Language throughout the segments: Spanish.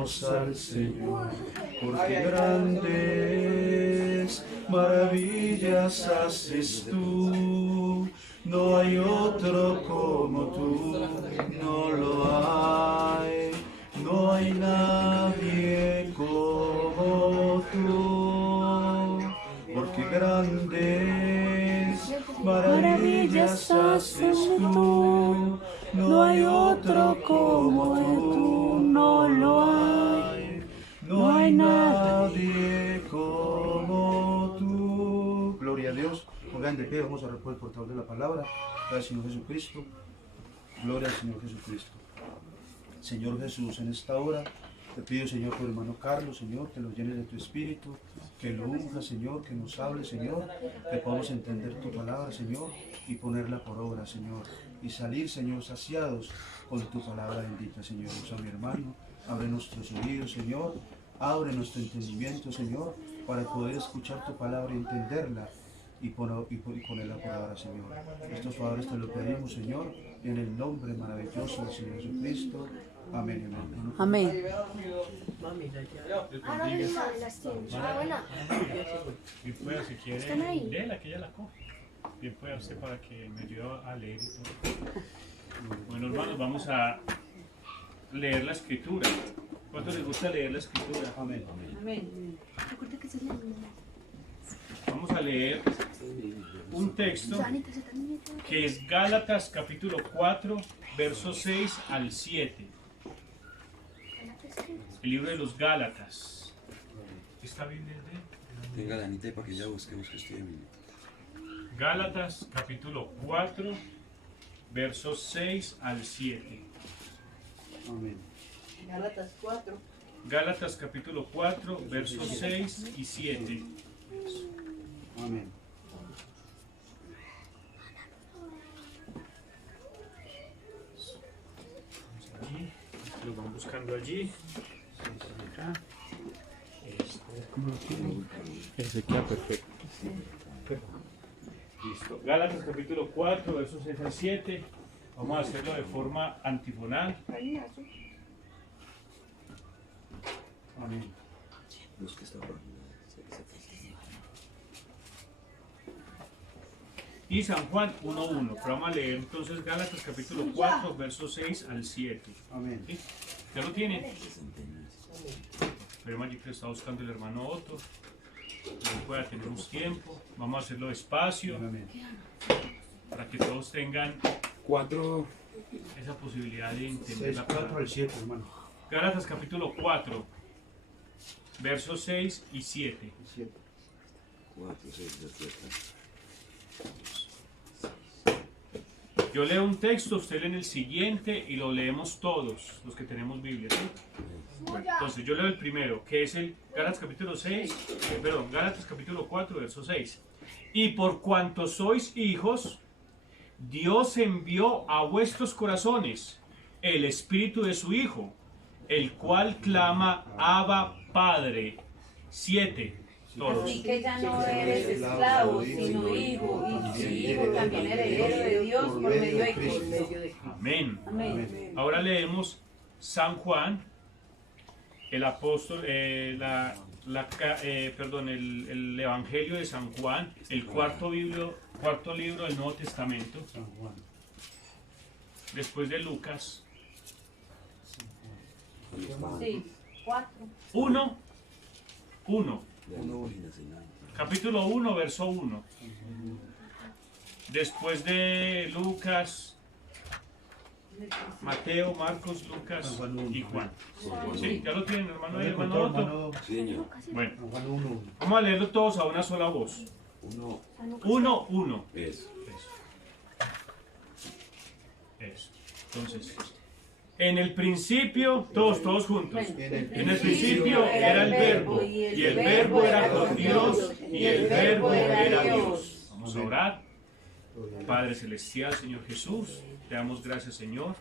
Alabemos al Señor, porque grandes maravillas haces tú. No hay otro como tú, no lo hay, no hay nadie como tú, porque grandes maravillas haces tú, no hay otro como tú, no lo hay, no hay nadie como tú. Gloria a Dios. Pongan de pie, vamos a orar por el portador de la palabra. Gracias, Señor Jesucristo. Gloria al Señor Jesucristo. Señor Jesús, en esta hora te pido, Señor, por el hermano Carlos, Señor, que lo llenes de tu espíritu, que lo unja, Señor, que nos hable, Señor, que podamos entender tu palabra, Señor, y ponerla por obra, Señor, y salir, Señor, saciados con tu palabra bendita, Señor. Usa a mi hermano, abre nuestros oídos, Señor, abre nuestro entendimiento, Señor, para poder escuchar tu palabra y entenderla y ponerla por obra, Señor. Estos favores te lo pedimos, Señor, en el nombre maravilloso del Señor Jesucristo. Amén. Amén. Bien pueda, si quiere, léela que ella la coge. Bien pueda usted para que me ayude a leer y todo. Bueno, hermanos, vamos a leer la escritura. ¿Cuánto les gusta leer la escritura? Amén. Vamos a leer un texto que es Gálatas capítulo 4, versos 6 al 7. El libro de los Gálatas. ¿Está bien desde? Tenga la anita para que ya busquemos que estoy en. Gálatas capítulo 4, versos 6 al 7. Amén. Gálatas 4. Gálatas capítulo 4, versos 6 y 7. Amén. Allí, lo van buscando allí. Acá. Ese queda perfecto. Listo. Gálatas capítulo 4, versos 6 al 7. Vamos a hacerlo de forma antifonal. Amén. Los que estaban. Y San Juan 1.1. Pero vamos a leer entonces Gálatas capítulo 4, versos 6 al 7. Amén. ¿Sí? ¿Ya lo tienen? Esperemos allí que lo está buscando el hermano Otto. No pueda, tenemos tiempo. Vamos a hacerlo despacio Amén. para que todos tengan 4. esa posibilidad de entender 6, la 4 palabra. al 7, hermano. Gálatas capítulo 4, versos 6 y 7. 7. 4, 6, 7. Yo leo un texto, usted lee el siguiente y lo leemos todos, los que tenemos Biblia, ¿sí? Bueno, entonces yo leo el primero, que es el Gálatas capítulo 6, Gálatas capítulo 4, verso 6. Y por cuanto sois hijos, Dios envió a vuestros corazones el espíritu de su Hijo, el cual clama, Abba, Padre. 7. Todos. Así que ya no eres esclavo, sino hijo, y si hijo también heredero de Dios por medio de Cristo. Amén. Amén. Ahora leemos San Juan, el apóstol, el Evangelio de San Juan, el cuarto libro del Nuevo Testamento, San Juan. después de Lucas. Sí, 4. 1. Uno. Capítulo 1, verso 1. Después de Lucas, Mateo, Marcos, Lucas y Juan. ¿Sí? ¿Ya lo tienen, hermano? ¿Hermano Otto? Sí, señor. Bueno, San Juan 1. vamos a leerlo todos a una sola voz. 1. Es. Eso. Entonces, en el principio, todos juntos. En el principio era el verbo, y el verbo era con Dios, y el verbo era Dios. Vamos a orar. Padre Celestial, Señor Jesús, te damos gracias, Señor,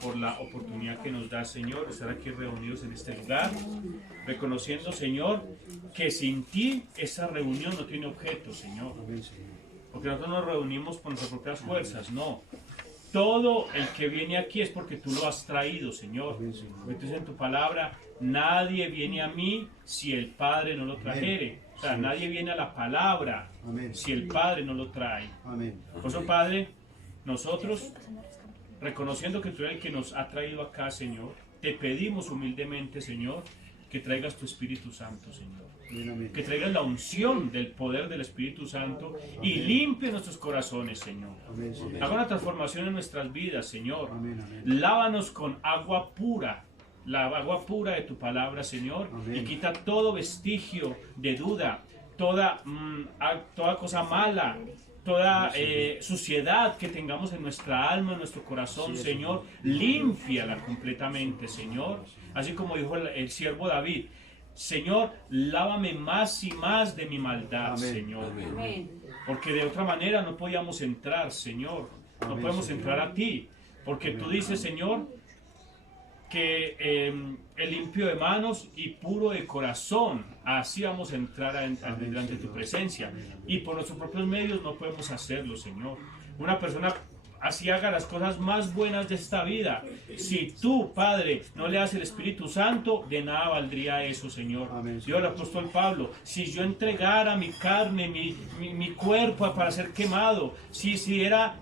por la oportunidad que nos da, Señor, de estar aquí reunidos en este lugar, reconociendo, Señor, que sin ti esa reunión no tiene objeto, Señor. Amén, Señor. Porque nosotros nos reunimos por nuestras propias fuerzas, no. todo el que viene aquí es porque tú lo has traído, Señor. Amén, Señor. Porque tú dices en tu palabra, nadie viene a mí si el Padre no lo trajere. O sea, Sí. nadie viene a la palabra Amén. si el Padre no lo trae. Amén. Por eso, Padre, nosotros, reconociendo que tú eres el que nos ha traído acá, Señor, te pedimos humildemente, Señor, que traigas tu Espíritu Santo, Señor. Amén, amén. Que traigas la unción del poder del Espíritu Santo y Amén. limpie nuestros corazones, Señor. Amén, Señor. Haga una transformación en nuestras vidas, Señor. Amén, amén. Lávanos con agua pura, la agua pura de tu palabra, Señor, Amén. y quita todo vestigio de duda, toda cosa mala, toda suciedad que tengamos en nuestra alma, en nuestro corazón, Sí, Señor. Límpiala completamente, Señor. Así como dijo el siervo David, Señor, lávame más y más de mi maldad, Amén. Señor. Amén. Amén. Porque de otra manera no podíamos entrar, Señor. No Amén, podemos Señor. entrar a ti. Porque tú dices, Señor, que el limpio de manos y puro de corazón, así vamos a entrar Amén, delante de tu Señor. presencia. Amén, amén. Y por nuestros propios medios no podemos hacerlo, Señor. Una persona así haga las cosas más buenas de esta vida. Si tú, Padre, no le das el Espíritu Santo, de nada valdría eso, Señor. Amén, Dijo el apóstol Pablo, si yo entregara mi carne, mi cuerpo para ser quemado, si diera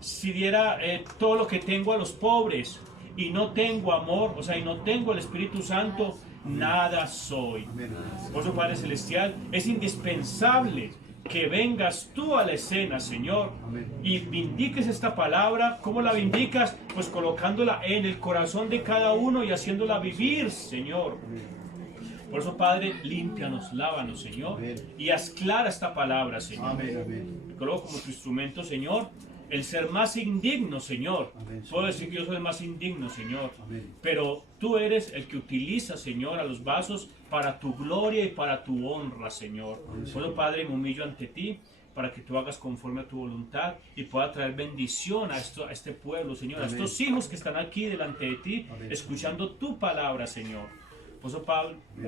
todo lo que tengo a los pobres y no tengo amor, o sea, y no tengo el Espíritu Santo, nada soy. Amén, amén. Por eso, Padre Celestial, es indispensable que vengas tú a la escena, Señor, Amén. y vindiques esta palabra. ¿Cómo la vindicas? Pues colocándola en el corazón de cada uno y haciéndola vivir, Señor. Por eso, Padre, límpianos, lávanos, Señor, Amén. y haz clara esta palabra, Señor. Amén, amén. Te coloco como tu instrumento, Señor, el ser más indigno, Señor. Amén, Señor. Puedo decir que yo soy el más indigno, Señor. Amén. Pero tú eres el que utiliza, Señor, a los vasos para tu gloria y para tu honra, Señor. Por eso, Padre, me humillo ante ti para que tú hagas conforme a tu voluntad y pueda traer bendición a este pueblo, Señor, a Amén. estos hijos que están aquí delante de ti, Amén. escuchando tu palabra, Señor.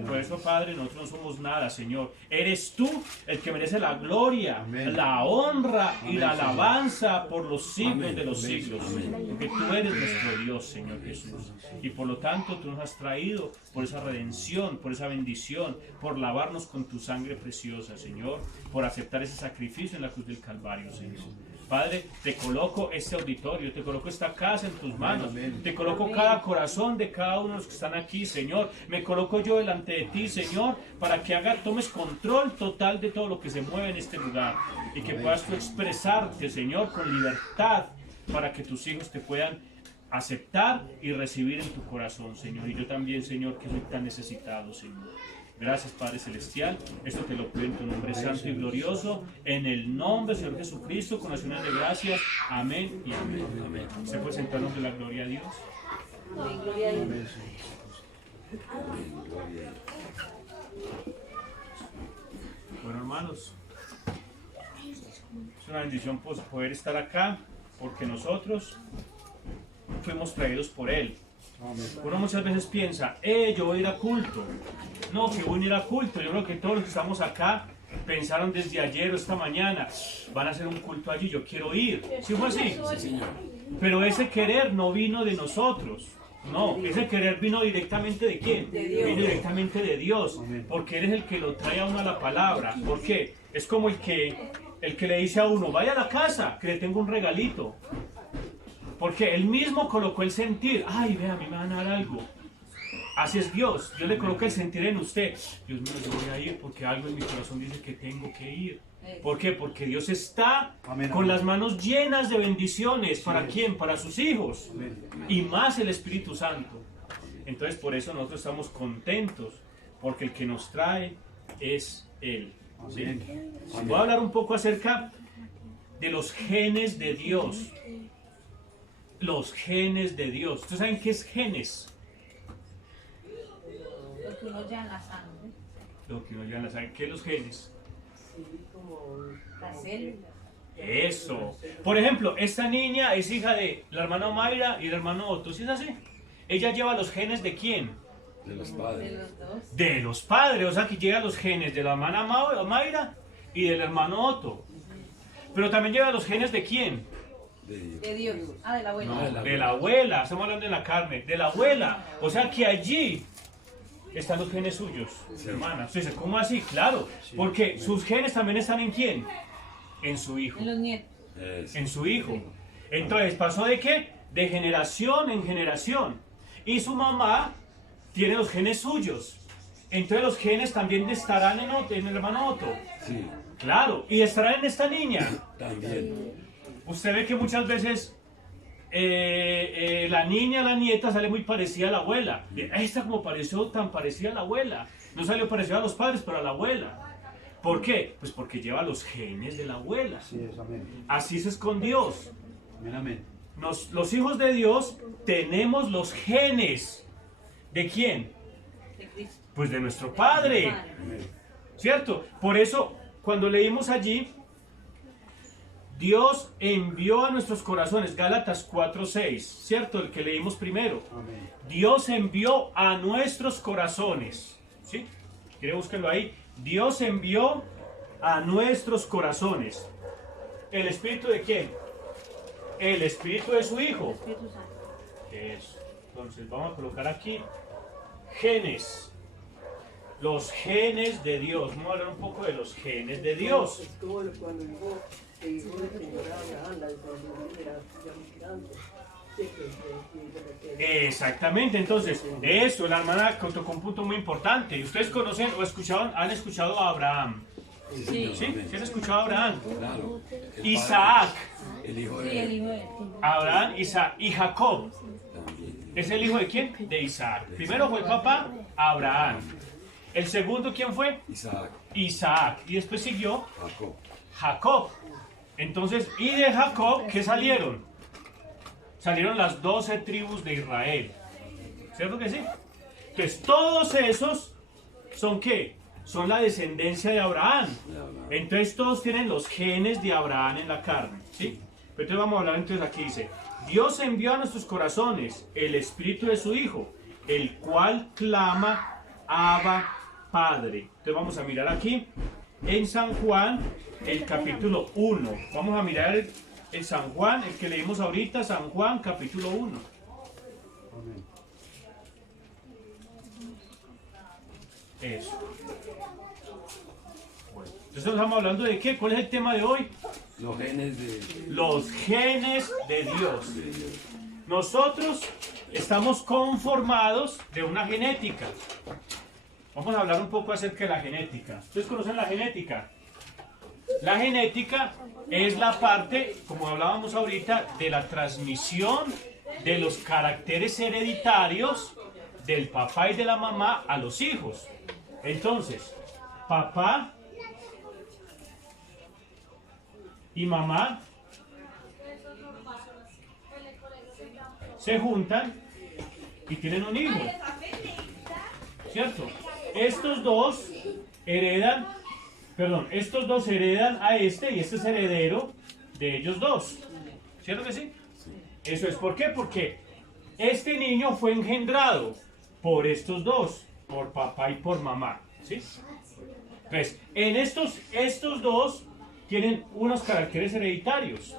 Por eso, Padre, nosotros no somos nada, Señor. Eres tú el que merece la gloria, Amén. la honra y Amén, la Señor. alabanza por los siglos Amén. de los Amén, siglos. Amén. Porque tú eres nuestro Dios, Señor Jesús. Y por lo tanto, tú nos has traído por esa redención, por esa bendición, por lavarnos con tu sangre preciosa, Señor, por aceptar ese sacrificio en la cruz del Calvario, Señor. Padre, te coloco este auditorio, te coloco esta casa en tus manos, amén. te coloco Amén. cada corazón de cada uno de los que están aquí, Señor. Me coloco yo delante de ti, Señor, para que tomes control total de todo lo que se mueve en este lugar y que Amén, puedas tú Señor. expresarte, Señor, con libertad para que tus hijos te puedan aceptar y recibir en tu corazón, Señor. Y yo también, Señor, que soy tan necesitado, Señor. Gracias, Padre Celestial. Esto te lo pido en tu nombre santo y glorioso. En el nombre del Señor Jesucristo, con acciones de gracias. Amén y amén. Amén. Se puede sentarnos de la gloria a Dios. Amén. Gloria a Dios. Amén, Señor. Gloria. Bueno, hermanos, es una bendición pues, poder estar acá, porque nosotros fuimos traídos por Él. Amén. Uno muchas veces piensa, yo voy a ir a culto. No, que voy a ir a culto. Yo creo que todos los que estamos acá pensaron desde ayer o esta mañana, van a hacer un culto allí, yo quiero ir. ¿Sí fue así? Pero ese querer no vino de nosotros. No, ese querer vino directamente de quién? De Dios. Vino directamente de Dios. Amén. Porque Él es el que lo trae a uno a la palabra. ¿Por qué? Es como el que le dice a uno, vaya a la casa, que le tengo un regalito. Porque Él mismo colocó el sentir. Ay, vea, a mí me van a dar algo. Así es Dios. Dios le coloca el sentir en usted. Dios mío, yo voy a ir porque algo en mi corazón dice que tengo que ir. ¿Por qué? Porque Dios está Amén, con amén. las manos llenas de bendiciones. ¿Para quién? Para sus hijos. Amén. Y más el Espíritu Santo. Entonces por eso nosotros estamos contentos. Porque el que nos trae es Él. ¿Sí? Amén. Voy a hablar un poco acerca de los genes de Dios. Los genes de Dios. ¿Ustedes saben qué es genes? Lo que uno lleva en la sangre, Lo que uno ya no sabe. ¿Qué es los genes? la célula. Eso. Por ejemplo, esta niña es hija de la hermana Mayra y el hermano Otto. ¿Sí es así? Ella lleva los genes de quién? De los De padres. los dos. De los padres. O sea que lleva los genes de la hermana Mayra y del hermano Otto. Pero también lleva los genes de quién? De Dios. Ah, de la abuela. No, de la abuela, estamos hablando de la carne, de la abuela. O sea que allí están los genes suyos, hermana. Usted dice, ¿cómo así? Claro, porque sus genes también están en quién? En su hijo. En los nietos. En su hijo. Entonces, ¿pasó de qué? De generación en generación. Y su mamá tiene los genes suyos. Entonces los genes también estarán en el hermano Otto. Sí, Claro, y estarán en esta niña. también. Usted ve que muchas veces la niña, la nieta sale muy parecida a la abuela. Esta como pareció tan parecida a la abuela. No salió parecida a los padres, pero a la abuela. ¿Por qué? Pues porque lleva los genes de la abuela. Así es, amén. Así es con Dios. Amén, amén. Los hijos de Dios tenemos los genes. ¿De quién? De Cristo. Pues de nuestro Padre. ¿Cierto? Por eso, cuando leímos allí, Dios envió a nuestros corazones, Gálatas 4:6, ¿cierto? El que leímos primero. Amén. Dios envió a nuestros corazones. ¿Sí? ¿Quiere búsquenlo ahí? Dios envió a nuestros corazones. ¿El espíritu de quién? El espíritu de su Hijo. Espíritu Santo. Eso. Entonces vamos a colocar aquí genes. Los genes de Dios. Vamos a hablar un poco de los genes de Dios. Es como cuando dijo el hijo del Señor Abraham, la descendencia era ya muy grande. Exactamente, entonces, eso, la hermana tocó un punto muy importante. Y ustedes conocen o escucharon, han escuchado a Abraham. Sí. ¿Sí? ¿Sí han escuchado a Abraham? Claro. El Isaac. padre, el hijo Sí, de el hijo de Abraham, Isaac y Jacob. también. ¿Es el hijo de quién? De Isaac. Primero fue el papá, Abraham. El segundo, ¿quién fue? Isaac, Isaac. Y después siguió Jacob. Jacob. Entonces, y de Jacob, ¿qué salieron? Salieron las 12 tribus de Israel. ¿Cierto que sí? Entonces, todos esos son ¿qué? Son la descendencia de Abraham. Entonces, todos tienen los genes de Abraham en la carne. ¿Sí? Pero entonces vamos a hablar, entonces aquí dice, Dios envió a nuestros corazones el espíritu de su Hijo, el cual clama, Abba, Padre. Entonces vamos a mirar aquí en San Juan, el capítulo 1. Vamos a mirar el San Juan, el que leímos ahorita, San Juan, capítulo 1. Amén. Eso. Bueno, entonces estamos hablando de qué, ¿cuál es el tema de hoy? Los genes de Los genes de Dios. Dios. Nosotros estamos conformados de una genética. Vamos a hablar un poco acerca de la genética. ¿Ustedes conocen la genética? La genética es la parte, como hablábamos ahorita, de la transmisión de los caracteres hereditarios del papá y de la mamá a los hijos. Entonces, papá y mamá se juntan y tienen un hijo, ¿cierto? Estos dos heredan a este y este es heredero de ellos dos, ¿cierto que sí? Eso es, ¿por qué? Porque este niño fue engendrado por estos dos, por papá y por mamá, ¿sí? Pues, en estos dos tienen unos caracteres hereditarios.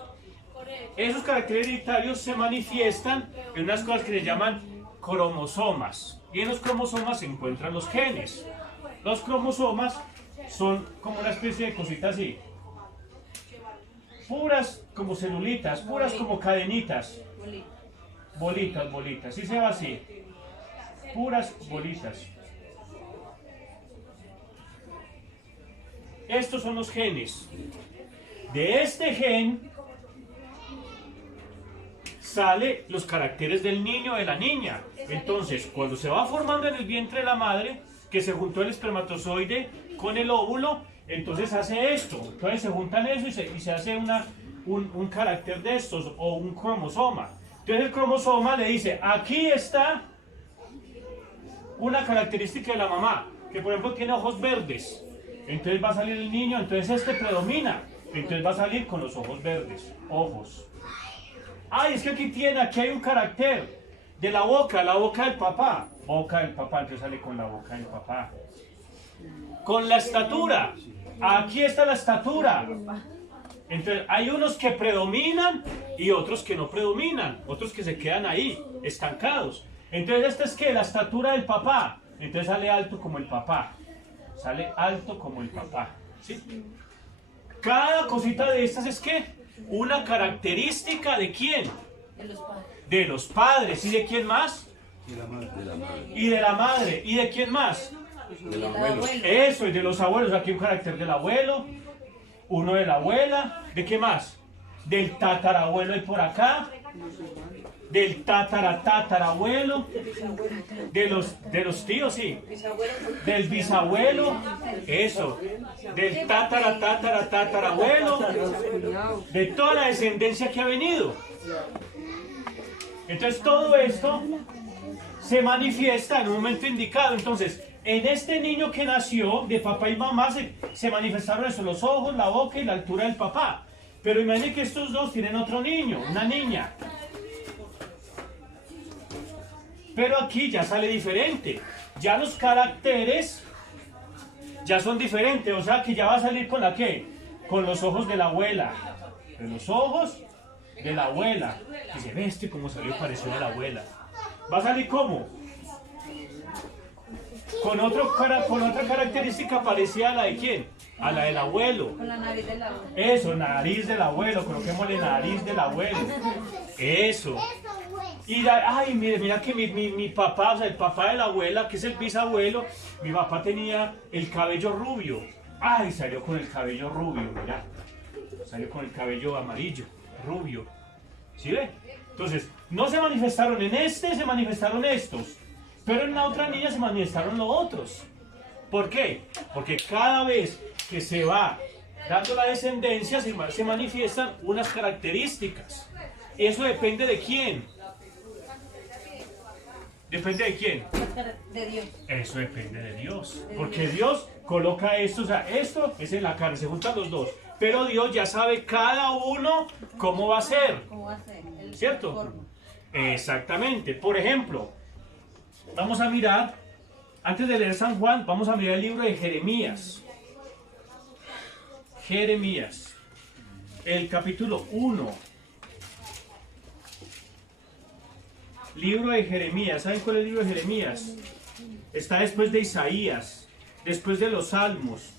Esos caracteres hereditarios se manifiestan en unas cosas que se llaman cromosomas. Y en los cromosomas se encuentran los genes. Los cromosomas son como una especie de cositas así. Puras como celulitas, puras como cadenitas. Bolitas. ¿Sí se va así? Puras bolitas. Estos son los genes. De este gen sale los caracteres del niño o de la niña. Entonces, cuando se va formando en el vientre de la madre, que se juntó el espermatozoide con el óvulo, entonces hace esto. Entonces se juntan eso y se hace un carácter de estos o un cromosoma. Entonces el cromosoma le dice, aquí está una característica de la mamá, que por ejemplo tiene ojos verdes. Entonces va a salir el niño, entonces este predomina. Entonces va a salir con los ojos verdes, ojos. Ay, es que aquí hay un carácter de la boca del papá. Boca del papá, entonces sale con la boca del papá. Con la estatura, aquí está la estatura. Entonces hay unos que predominan y otros que no predominan, otros que se quedan ahí, estancados. Entonces esta es que la estatura del papá, entonces sale alto como el papá, sale alto como el papá, ¿sí? Cada cosita de estas es que una característica de quién, De los padres. de los padres, ¿y de quién más? Y la madre. De la madre. Y de la madre, ¿y de quién más? Del El abuelo. Eso, y de los abuelos, aquí un carácter del abuelo, uno de la abuela, ¿de qué más? Del tatarabuelo y por acá, del tataratatarabuelo, de los tíos, sí, del bisabuelo, eso, del tataratatarabuelo, de toda la descendencia que ha venido. Entonces todo esto se manifiesta en un momento indicado. Entonces, en este niño que nació de papá y mamá se manifestaron eso, los ojos, la boca y la altura del papá. Pero imaginen que estos dos tienen otro niño, una niña. Pero aquí ya sale diferente. Ya los caracteres ya son diferentes. O sea que ya va a salir con la ¿qué? Con los ojos de la abuela. De los ojos de la abuela. Dice, ve este como salió parecido a la abuela. ¿Va a salir cómo? Con otra característica parecida a la de quién? A la del abuelo. Con la nariz del abuelo. Eso, nariz del abuelo, coloquémosle nariz del abuelo. Eso. Y ay, mira que mi papá, o sea, el papá de la abuela, que es el bisabuelo, mi papá tenía el cabello rubio. Ay, salió con el cabello rubio, mira. Salió con el cabello amarillo, rubio. ¿Sí ve? Entonces, no se manifestaron en este, se manifestaron estos. Pero en la otra niña se manifestaron los otros. ¿Por qué? Porque cada vez que se va dando la descendencia, se manifiestan unas características. ¿Eso depende de quién? ¿Depende de quién? De Dios. Eso depende de Dios. Porque Dios coloca esto, o sea, esto es en la carne, se juntan los dos. Pero Dios ya sabe cada uno cómo va a ser. ¿Cómo va a ser? ¿Cierto? Forma. Exactamente. Por ejemplo, vamos a mirar, antes de leer San Juan, vamos a mirar el libro de Jeremías. Jeremías, el capítulo 1. Libro de Jeremías. ¿Saben cuál es el libro de Jeremías? Está después de Isaías, después de los Salmos,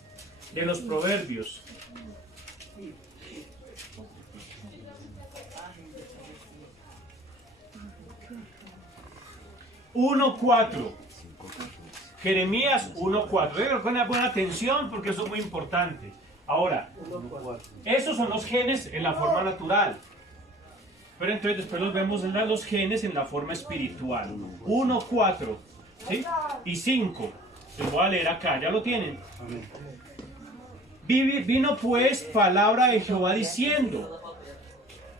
de los Proverbios. (1:4). Jeremías 1:4. Deben poner buena atención porque eso es muy importante. Ahora, esos son los genes en la forma natural. Pero entonces después los vemos en los genes en la forma espiritual. 1:4, ¿sí? Y 5. Les voy a leer acá, ¿ya lo tienen? Vino pues palabra de Jehová diciendo: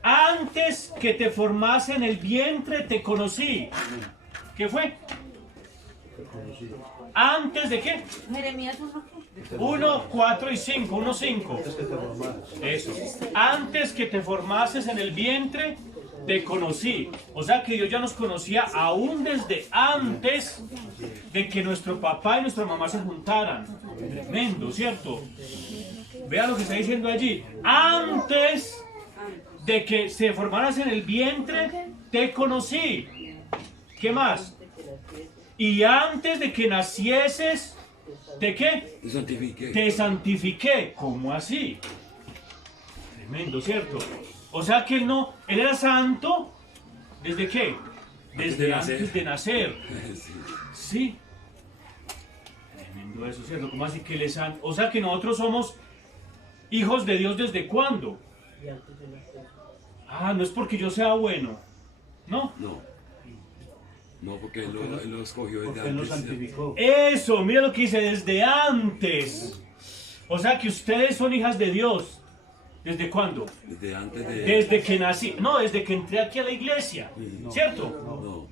antes que te formase en el vientre te conocí. ¿Qué fue? ¿Antes de qué? Jeremías 1. 1, 4 y 5. 1, 5. Eso. Antes que te formases en el vientre, te conocí. O sea que Dios ya nos conocía aún desde antes de que nuestro papá y nuestra mamá se juntaran. Tremendo, ¿cierto? Vea lo que está diciendo allí. Antes de que se formaras en el vientre, te conocí. ¿Qué más? Y antes de que nacieses, ¿de qué? Te santifiqué. Te santifiqué. ¿Cómo así? Tremendo, ¿cierto? O sea que él era santo, ¿desde qué? Desde antes de nacer. Sí. Sí. Tremendo eso, ¿cierto? ¿Cómo así que él es santo? O sea que nosotros somos hijos de Dios, ¿desde cuándo? Ah, no es porque yo sea bueno, ¿no? No. No, porque él lo escogió desde Porque Él nos antes. santificó. Eso, mira lo que dice, desde antes. O sea que ustedes son hijas de Dios. ¿Desde cuándo? Desde antes de... Desde que nací. No, desde que entré aquí a la iglesia. ¿Cierto? No.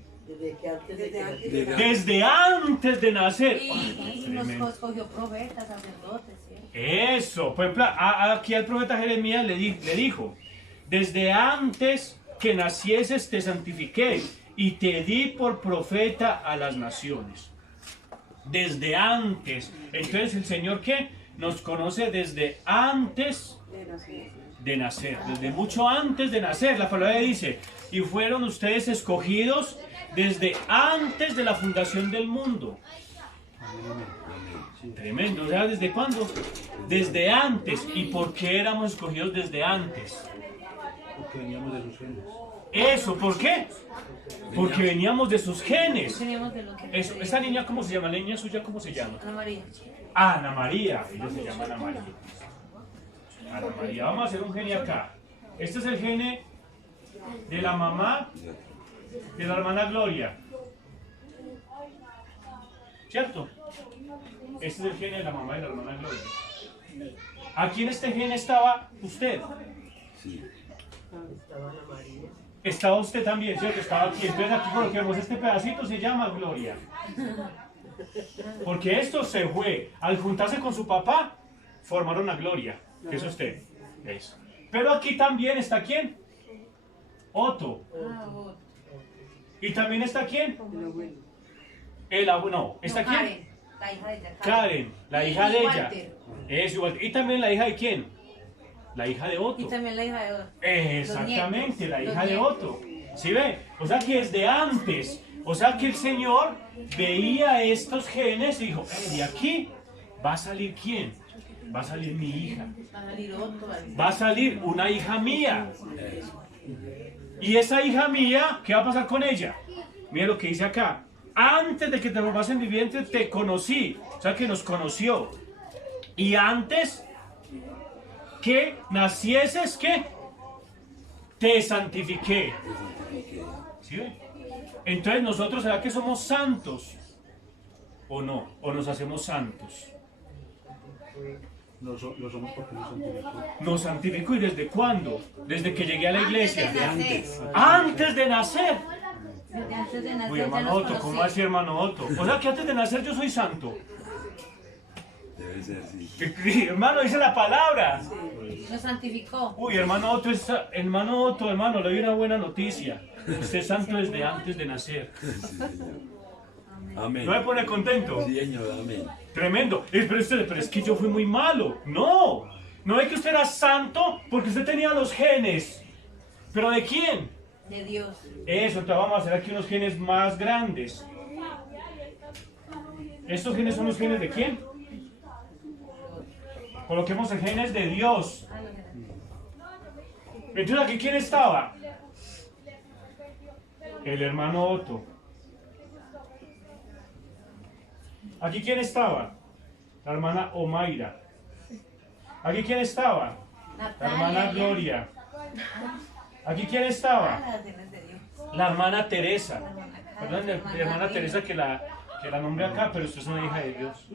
Desde antes de nacer. Y Tremendo. nos escogió profetas, sacerdotes, ¿sí? Eso. Por ejemplo, aquí al profeta Jeremías le dijo: desde antes que nacieses te santifiqué y te di por profeta a las naciones. Desde antes. Entonces el Señor, ¿qué? Nos conoce desde antes de nacer, desde mucho antes de nacer. La palabra dice, y fueron ustedes escogidos desde antes de la fundación del mundo. Tremendo, o sea, ¿desde cuándo? Desde antes. ¿Y por qué éramos escogidos desde antes? Porque veníamos de sus genes. Eso, ¿por qué? Porque veníamos de sus genes. Teníamos de lo que Eso, ¿esta niña cómo se llama? ¿La niña suya cómo se llama? Ana María. Ana María, ella se llama Ana María. Ana María, vamos a hacer un gene acá. Este es el gene de la mamá de la hermana Gloria. ¿Cierto? Este es el gene de la mamá de la hermana Gloria. Aquí en este gene estaba usted. Sí. Estaba Ana María. Estaba usted también, ¿cierto? Estaba aquí. Entonces aquí por lo que vemos este pedacito se llama Gloria. Porque esto se fue. Al juntarse con su papá, formaron a Gloria. Que es usted. Eso. Pero aquí también está ¿quién? Otto. Y también está ¿quién? El abuelo. El abuelo. No, ¿está quién? Karen, la hija de ella. Karen, la hija Y de ella. Walter. Es igual. Y también la hija de quién? La hija de Y Otto. también la hija de Otto. Exactamente, Los la nietos, hija los de nietos. Otto. ¿Sí ve? O sea que desde antes. O sea que el Señor veía estos genes y dijo, de aquí va a salir ¿quién? Va a salir mi hija. Va a salir Otto. Va a salir una hija mía. Y esa hija mía, ¿qué va a pasar con ella? Mira lo que dice acá. Antes de que te formas en mi vientre te conocí. O sea que nos conoció. Y antes que nacieses, ¿qué? Te santifiqué. ¿Sí ve? Entonces nosotros, ¿será que somos santos? ¿O no? ¿O nos hacemos santos? Lo somos porque nos santificó. Nos santificó, ¿y desde cuándo? Desde que llegué a la iglesia. Antes Antes de nacer. Antes de nacer Uy, ya hermano nos Otto, ¿cómo conocía. así, hermano Otto? O sea que antes de nacer yo soy santo. Debe ser, sí. Hermano, dice la palabra. Nos santificó. Uy, hermano Otto, hermano, le doy una buena noticia. Usted es santo desde antes de nacer. Sí, señor. Amén. ¿No me pone contento? Sí, señor, amén. Tremendo. Pero es que yo fui muy malo. No. No es que usted era santo porque usted tenía los genes. ¿Pero de quién? De Dios. Eso, entonces vamos a hacer aquí unos genes más grandes. ¿Estos genes son los genes de quién? Coloquemos el genes de Dios. Entonces, ¿aquí quién estaba? El hermano Otto. ¿Aquí quién estaba? La hermana Omaira. ¿Aquí quién estaba? La hermana Natalia. Gloria. ¿Aquí quién estaba? Las genes de Dios. La hermana Teresa. La hermana Carmen, Perdón, la hermana Marina. Teresa que la nombré acá, pero usted es una hija de Dios.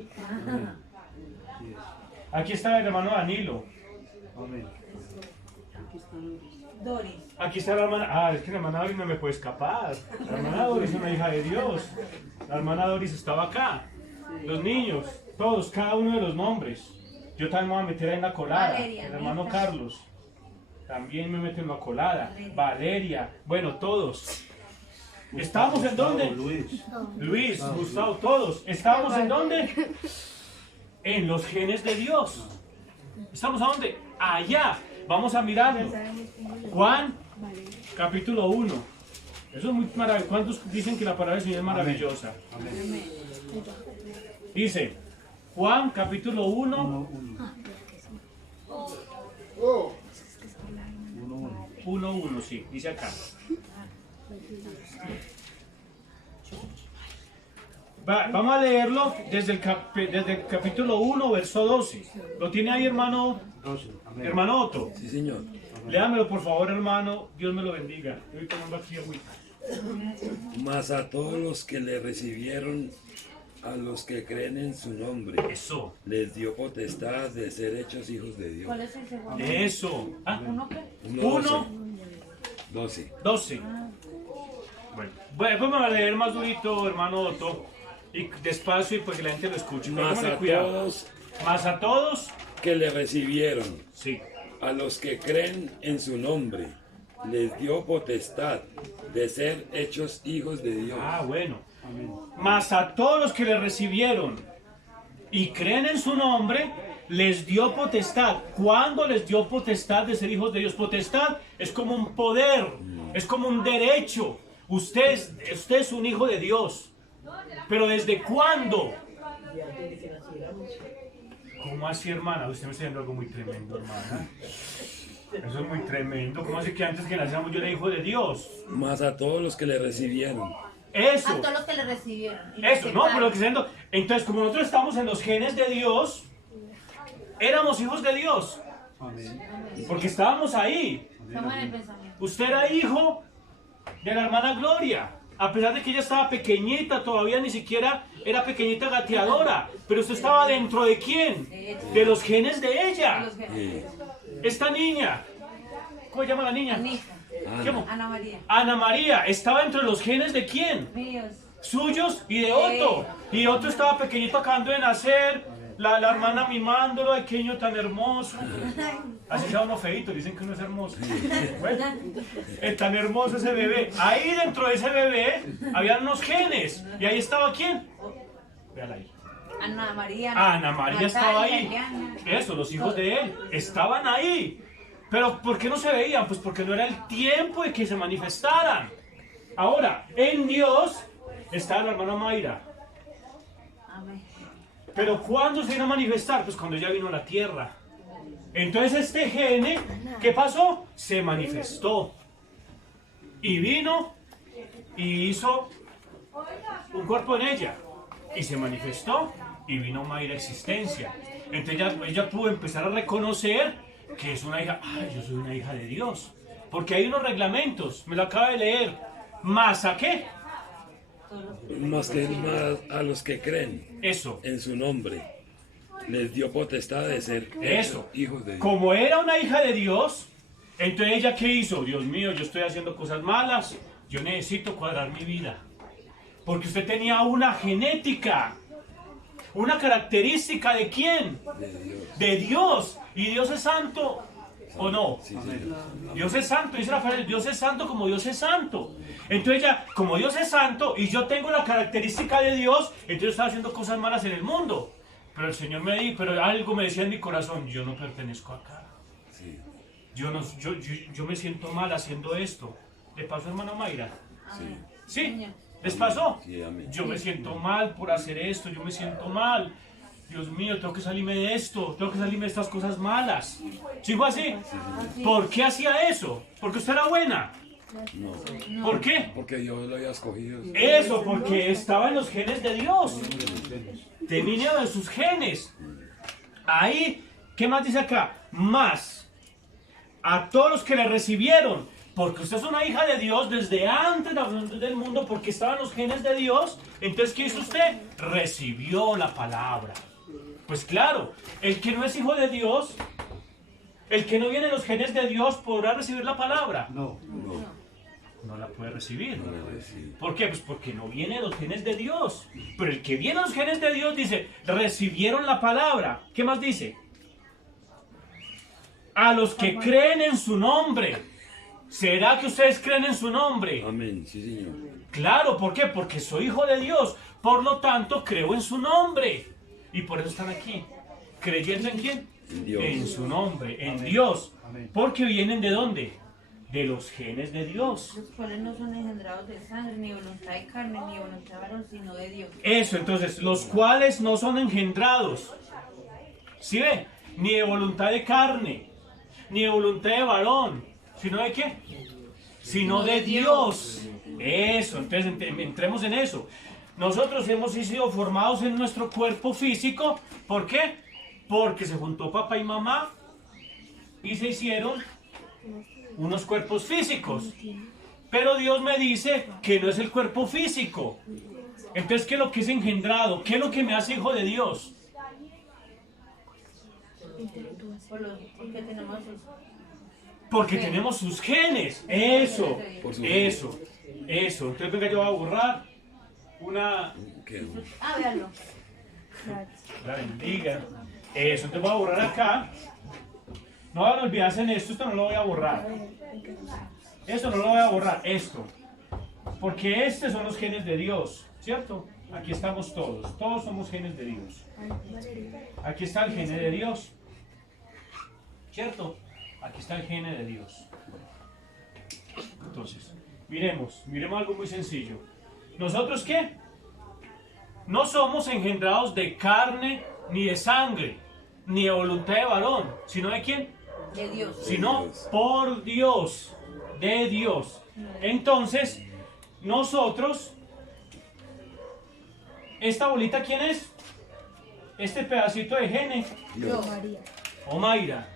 Aquí está el hermano Danilo. Amén. Doris. Aquí está la hermana. Ah, es que la hermana Doris no me puede escapar. La hermana Doris es una hija de Dios. La hermana Doris estaba acá. Los niños, todos, cada uno de los nombres. Yo también me voy a meter ahí en la colada. Valeria, El hermano Anita. Carlos. También me meto en la colada. Valeria. Bueno, todos. ¿Estábamos en dónde? Luis. Luis, Gustavo, todos. ¿Estábamos en dónde? En los genes de Dios. ¿Estamos a dónde? Allá. Vamos a mirarlo. Juan, capítulo 1. Eso es muy maravilloso. ¿Cuántos dicen que la palabra del Señor es maravillosa? Amén. Dice, Juan, capítulo 1, 1:1, sí, dice acá. Vamos a leerlo desde el capítulo 1, verso 12. ¿Lo tiene ahí, hermano? 12. Amén. Hermano Otto. Sí, señor. Léamelo, por favor, hermano. Dios me lo bendiga. Estoy tomando aquí agüita. Mas a todos los que le recibieron, a los que creen en su nombre, Eso. les dio potestad de ser hechos hijos de Dios. ¿Cuál es el segundo? Eso. Ah, ¿Uno qué? 1, 12. 12. Bueno, después me va a leer más durito, hermano Otto. Y despacio y pues que la gente lo escuche. Pero Mas póngale a cuidado. todos Más a todos. que le recibieron, Sí. a los que creen en su nombre, les dio potestad de ser hechos hijos de Dios. Ah, bueno. Más a todos los que le recibieron y creen en su nombre, les dio potestad. ¿Cuándo les dio potestad de ser hijos de Dios? Potestad es como un poder, es como un derecho. Usted es un hijo de Dios. Pero ¿desde cuándo? Y antes de que naciéramos. ¿Cómo así, hermana? Usted me está diciendo algo muy tremendo, hermana. Eso es muy tremendo. ¿Cómo así que antes que naciéramos yo era hijo de Dios? Más a todos los que le recibieron. Eso. A todos los que le recibieron. y los Eso, que no, pero lo que claman. estoy diciendo. Entonces, como nosotros estamos en los genes de Dios, éramos hijos de Dios. Porque estábamos ahí. Estamos en el pensamiento. Usted era hijo de la hermana Gloria. A pesar de que ella estaba pequeñita, todavía ni siquiera era pequeñita gateadora. Pero usted estaba dentro de quién? De los genes de ella. Los que- Sí. Esta niña. ¿Cómo se llama la niña? Anita, ¿Qué llama? Ana María. Ana María. ¿Estaba entre los genes de quién? Míos. Suyos y de Otto. Y Otto estaba pequeñito acabando de nacer. La hermana mimándolo, ay, qué niño tan hermoso. Así sea uno feíto, dicen que uno es hermoso. Bueno, es tan hermoso ese bebé. Ahí dentro de ese bebé habían unos genes. ¿Y ahí estaba quién? Véala ahí. Ana María. Ana María estaba Natalia, ahí. Eliana. Eso, los hijos de él estaban ahí. Pero ¿por qué no se veían? Pues porque no era el tiempo de que se manifestaran. Ahora, en Dios está la hermana Mayra. Amén. Pero ¿cuándo se vino a manifestar? Pues cuando ya vino a la tierra. Entonces este gene, ¿qué pasó? Se manifestó. Y vino y hizo un cuerpo en ella. Y se manifestó y vino Mayra a existencia. Entonces ella pudo empezar a reconocer que es una hija. Ay, yo soy una hija de Dios. Porque hay unos reglamentos, me lo acaba de leer. ¿Más a qué? Más que más a los que creen Eso. en su nombre. Les dio potestad de ser Eso. hijos de Dios. Como era una hija de Dios, entonces ella ¿qué hizo? Dios mío, yo estoy haciendo cosas malas, yo necesito cuadrar mi vida. Porque usted tenía una genética, una característica ¿de quién? De Dios. De Dios. ¿Y Dios es santo o no? Sí, señor. Dios es santo, dice Rafael, Dios es santo como Dios es santo. Entonces ya, como Dios es santo y yo tengo la característica de Dios, entonces yo estaba haciendo cosas malas en el mundo. Pero el Señor me dijo, pero algo me decía en mi corazón, yo no pertenezco acá. Sí, Yo me siento mal haciendo esto. ¿Le pasó, hermana Mayra? sí. ¿Sí? ¿Les pasó? Sí, amén. Yo me siento mal por hacer esto, yo me siento mal. Dios mío, tengo que salirme de esto, tengo que salirme de estas cosas malas. ¿Sí fue así? ¿Por qué hacía eso? ¿Porque usted era buena? No, ¿Por qué? porque Dios lo había escogido. Eso, porque estaba en los genes de Dios. Te vinieron de sus genes. Ahí, ¿qué más dice acá? Más. A todos los que le recibieron. Porque usted es una hija de Dios desde antes de la fundación del mundo, porque estaban los genes de Dios. Entonces, ¿qué hizo usted? Recibió la palabra. Pues claro, el que no es hijo de Dios, el que no viene en los genes de Dios, ¿podrá recibir la palabra? No. No la puede recibir. No lo recibe. ¿Por qué? Pues porque no viene de los genes de Dios. Pero el que viene de los genes de Dios dice, recibieron la palabra. ¿Qué más dice? A los que creen en su nombre. ¿Será que ustedes creen en su nombre? Amén, sí, señor. Claro, ¿por qué? Porque soy hijo de Dios. Por lo tanto, creo en su nombre. Y por eso están aquí. ¿Creyendo en quién? En Dios. En su nombre, en Dios. Amén. Porque vienen de dónde? De los genes de Dios. Los cuales no son engendrados de sangre, ni voluntad de carne, ni voluntad de varón, sino de Dios. Eso, entonces, los cuales no son engendrados. ¿Sí ve? Ni de voluntad de carne, ni de voluntad de varón, sino de qué? Sino de Dios. Eso, entonces entremos en eso. Nosotros hemos sido formados en nuestro cuerpo físico. ¿Por qué? Porque se juntó papá y mamá y se hicieron unos cuerpos físicos. Pero Dios me dice que no es el cuerpo físico. Entonces, ¿qué es lo que es engendrado? ¿Qué es lo que me hace hijo de Dios? Porque tenemos sus... Porque tenemos sus genes. Eso, Por su eso. Entonces, venga, yo voy a borrar una... ¿Qué? Ah, véanlo. La bendiga. Eso, entonces voy a borrar acá. No van a olvidarse en esto no lo voy a borrar. Esto no lo voy a borrar, esto. Porque estos son los genes de Dios, ¿cierto? Aquí estamos todos. Todos somos genes de Dios. Aquí está el gene de Dios. ¿Cierto? Aquí está el gene de Dios. Entonces, miremos algo muy sencillo. ¿Nosotros qué? No somos engendrados de carne ni de sangre, ni de voluntad de varón, sino de quién? De Dios. Sino por Dios, de Dios. Entonces, nosotros, ¿esta bolita quién es? Este pedacito de gene, Dios. Omaira.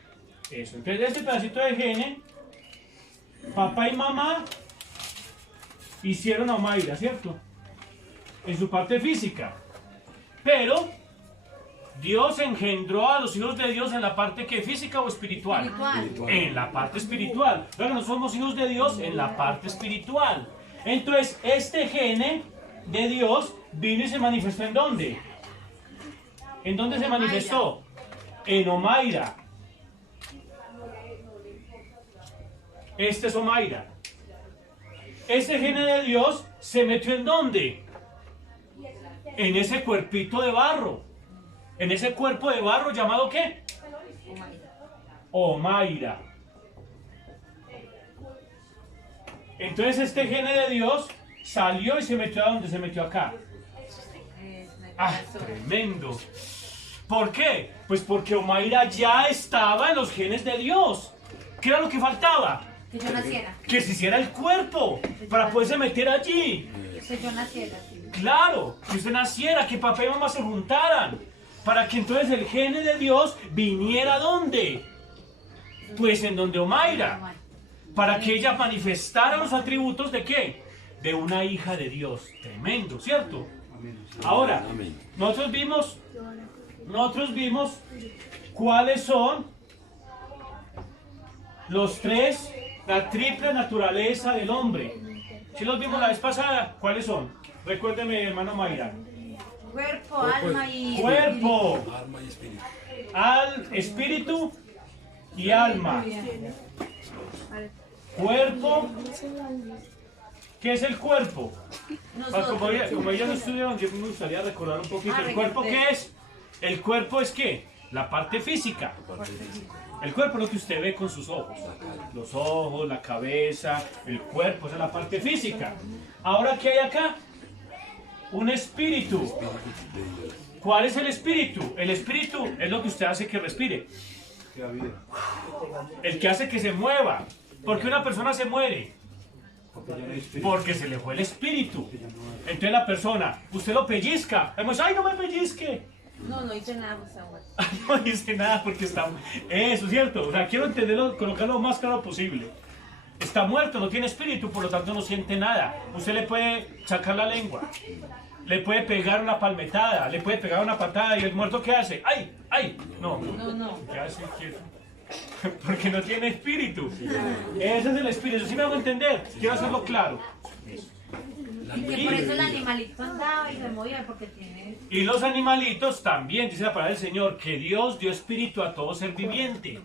Eso, entonces este pedacito de gene, papá y mamá hicieron a Omaira, ¿cierto? En su parte física. Pero Dios engendró a los hijos de Dios en la parte que física o espiritual. Espiritual. En la parte espiritual. Pero no somos hijos de Dios en la parte espiritual. Entonces, este gene de Dios vino y se manifestó ¿en dónde? ¿En dónde se manifestó? En Omaira. Este es Omaira. Ese gene de Dios se metió ¿en dónde? En ese cuerpito de barro. En ese cuerpo de barro llamado ¿qué? Omaira. Entonces este gene de Dios salió y se metió ¿a dónde? Se metió acá. ¡Ah, tremendo! ¿Por qué? Pues porque Omaira ya estaba en los genes de Dios. ¿Qué era lo que faltaba? Que yo naciera. Que se hiciera el cuerpo para poderse meter allí. Que yo naciera. Claro, que usted naciera, que papá y mamá se juntaran, para que entonces el gene de Dios viniera ¿a dónde? Pues en donde Omaira, para que ella manifestara los atributos de ¿qué? De una hija de Dios. Tremendo, ¿cierto? Ahora, nosotros vimos cuáles son los tres, la triple naturaleza del hombre. Si los vimos la vez pasada, ¿cuáles son? Recuérdeme, hermano Mayra. Cuerpo, alma y Cuerpo, Alma y espíritu. espíritu y alma. Cuerpo. ¿Qué es el cuerpo? Como ellos no estudiaron, yo me gustaría recordar un poquito. ¿El cuerpo qué es? El cuerpo es ¿qué? La parte física. El cuerpo es lo que usted ve con sus ojos. Los ojos, la cabeza, el cuerpo, esa es la parte física. Ahora, ¿qué hay acá? Un espíritu. ¿Cuál es el espíritu? El espíritu es lo que usted hace que respire. El que hace que se mueva. ¿Por qué una persona se muere? Porque se le fue el espíritu. Entonces la persona, usted lo pellizca. Además, ¡ay, no me pellizque! No hice nada, pues ahora. No dice nada porque está... Eso, ¿cierto? O sea, quiero entenderlo, colocarlo lo más claro posible. Está muerto, no tiene espíritu, por lo tanto no siente nada. Usted le puede sacar la lengua, le puede pegar una palmetada, le puede pegar una patada y el muerto ¿qué hace? ¡Ay! ¡Ay! No. ¿Qué hace? Quieto. Porque no tiene espíritu. Ese es el espíritu. ¿Sí me hago entender? Quiero hacerlo claro. Y que por eso el animalito andaba y se movía porque tiene... Y los animalitos también, dice la palabra del Señor, que Dios dio espíritu a todo ser viviente.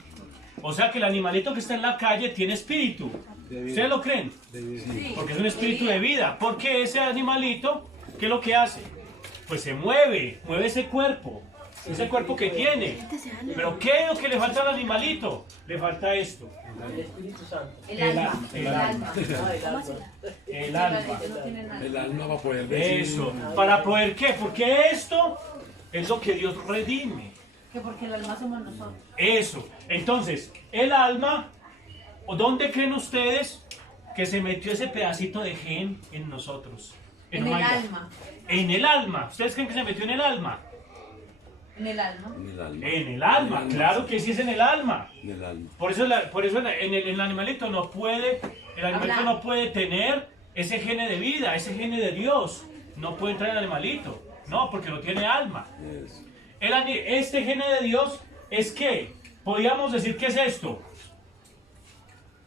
O sea que el animalito que está en la calle tiene espíritu. ¿Ustedes lo creen? Sí, Porque es un espíritu de vida. Porque ese animalito, ¿qué es lo que hace? Pues se mueve ese cuerpo que tiene. Pero ¿qué es lo que le falta al animalito? Le falta esto. El Espíritu Santo. el alma. El alma. El alma. No tiene nada. El alma va a poder decir. Eso. ¿Para poder qué? Porque esto es lo que Dios redime. Que porque el alma somos nosotros. Eso. Entonces, el alma, ¿dónde creen ustedes que se metió ese pedacito de gen en nosotros? En el Omaira. alma. En el alma. ¿Ustedes creen que se metió en el alma? En el alma. En el alma. En el alma. Claro que sí es en el alma. En el alma. Por eso en el animalito no puede, el animalito Habla. no puede tener ese gene de vida, ese gene de Dios. No puede entrar en el animalito. No, porque no tiene alma. Eso. Este gene de Dios es que, podríamos decir que es esto,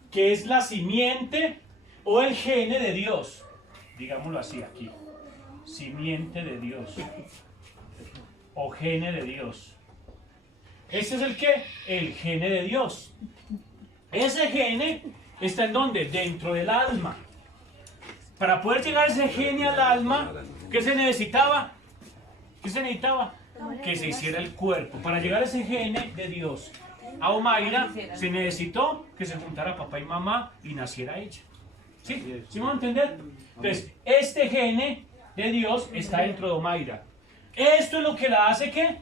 que es la simiente o el gene de Dios. Digámoslo así aquí. Simiente de Dios. O gene de Dios. Ese es el que, el gene de Dios. Ese gene está en donde, dentro del alma. Para poder llegar ese gene al alma, ¿Qué se necesitaba? ¿Qué se necesitaba? Que se hiciera el cuerpo. Para llegar a ese gene de Dios, a Omaira, se necesitó que se juntara papá y mamá y naciera ella. ¿Sí? ¿Sí me van a entender? Entonces, este gene de Dios está dentro de Omaira. Esto es lo que la hace, ¿qué?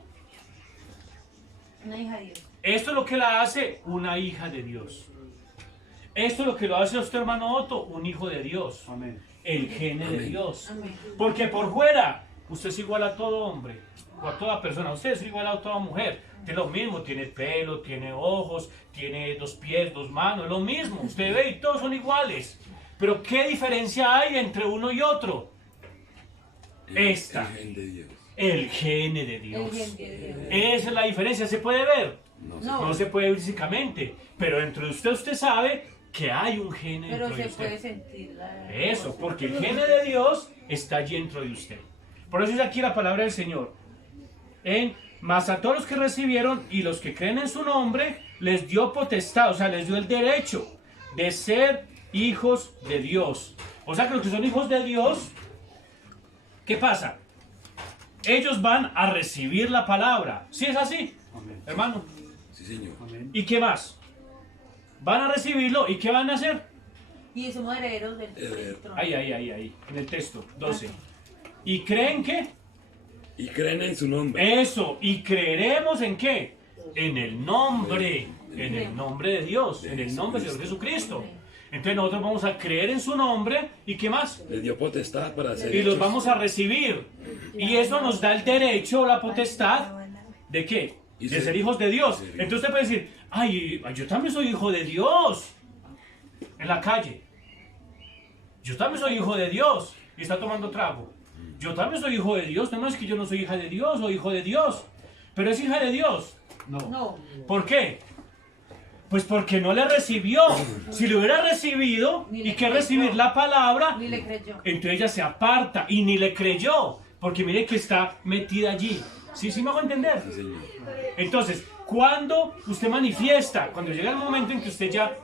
Una hija de Dios. Esto es lo que la hace una hija de Dios. Esto es lo que lo hace a usted, hermano Otto, un hijo de Dios. Amén. El gene de Amén. Dios. Amén. Porque por fuera, usted es igual a todo hombre, o a toda persona. Usted es igual a toda mujer. Tiene lo mismo, tiene pelo, tiene ojos, tiene 2 pies, 2 manos, lo mismo. Usted ve y todos son iguales. Pero ¿qué diferencia hay entre uno y otro? Esta. El gen de Dios. El gene de El Dios. gen de Dios. Esa es la diferencia. ¿Se puede ver? No, No. No se puede ver físicamente. Pero dentro de usted sabe que hay un gene Pero dentro de se usted. puede sentir la... Eso, porque el gene de Dios está allí dentro de usted. Por eso es aquí la palabra del Señor. Mas a todos los que recibieron y los que creen en su nombre, les dio potestad, o sea, les dio el derecho de ser hijos de Dios. O sea que los que son hijos de Dios, ¿qué pasa? Ellos van a recibir la palabra. ¿Sí es así, Amén. hermano? Sí, señor. Amén. ¿Y qué más? Van a recibirlo y ¿qué van a hacer? Y somos herederos del Heredero. trono. Ahí, en el texto, 12. ¿Y creen qué? Y creen en su nombre. Eso, ¿y creeremos en qué? En el nombre de Dios, en el nombre del Señor Jesucristo. Entonces nosotros vamos a creer en su nombre, ¿y qué más? Les dio potestad para ser Y los hechos. vamos a recibir. Y eso nos da el derecho, la potestad, ¿de qué? Y De ser- ser hijos de Dios. ser hijos. Entonces usted puede decir, ay, yo también soy hijo de Dios. En la calle. Yo también soy hijo de Dios. Y está tomando trago. Yo también soy hijo de Dios. No es que yo no soy hija de Dios o hijo de Dios. Pero es hija de Dios. No. No. ¿Por qué? Pues porque no le recibió. Si le hubiera recibido Ni y le que creyó. recibir la palabra, Ni le creyó. entonces ella se aparta y ni le creyó. Porque mire que está metida allí. ¿Sí me hago entender? Sí, señor. Entonces, cuando usted manifiesta, cuando llega el momento en que usted ya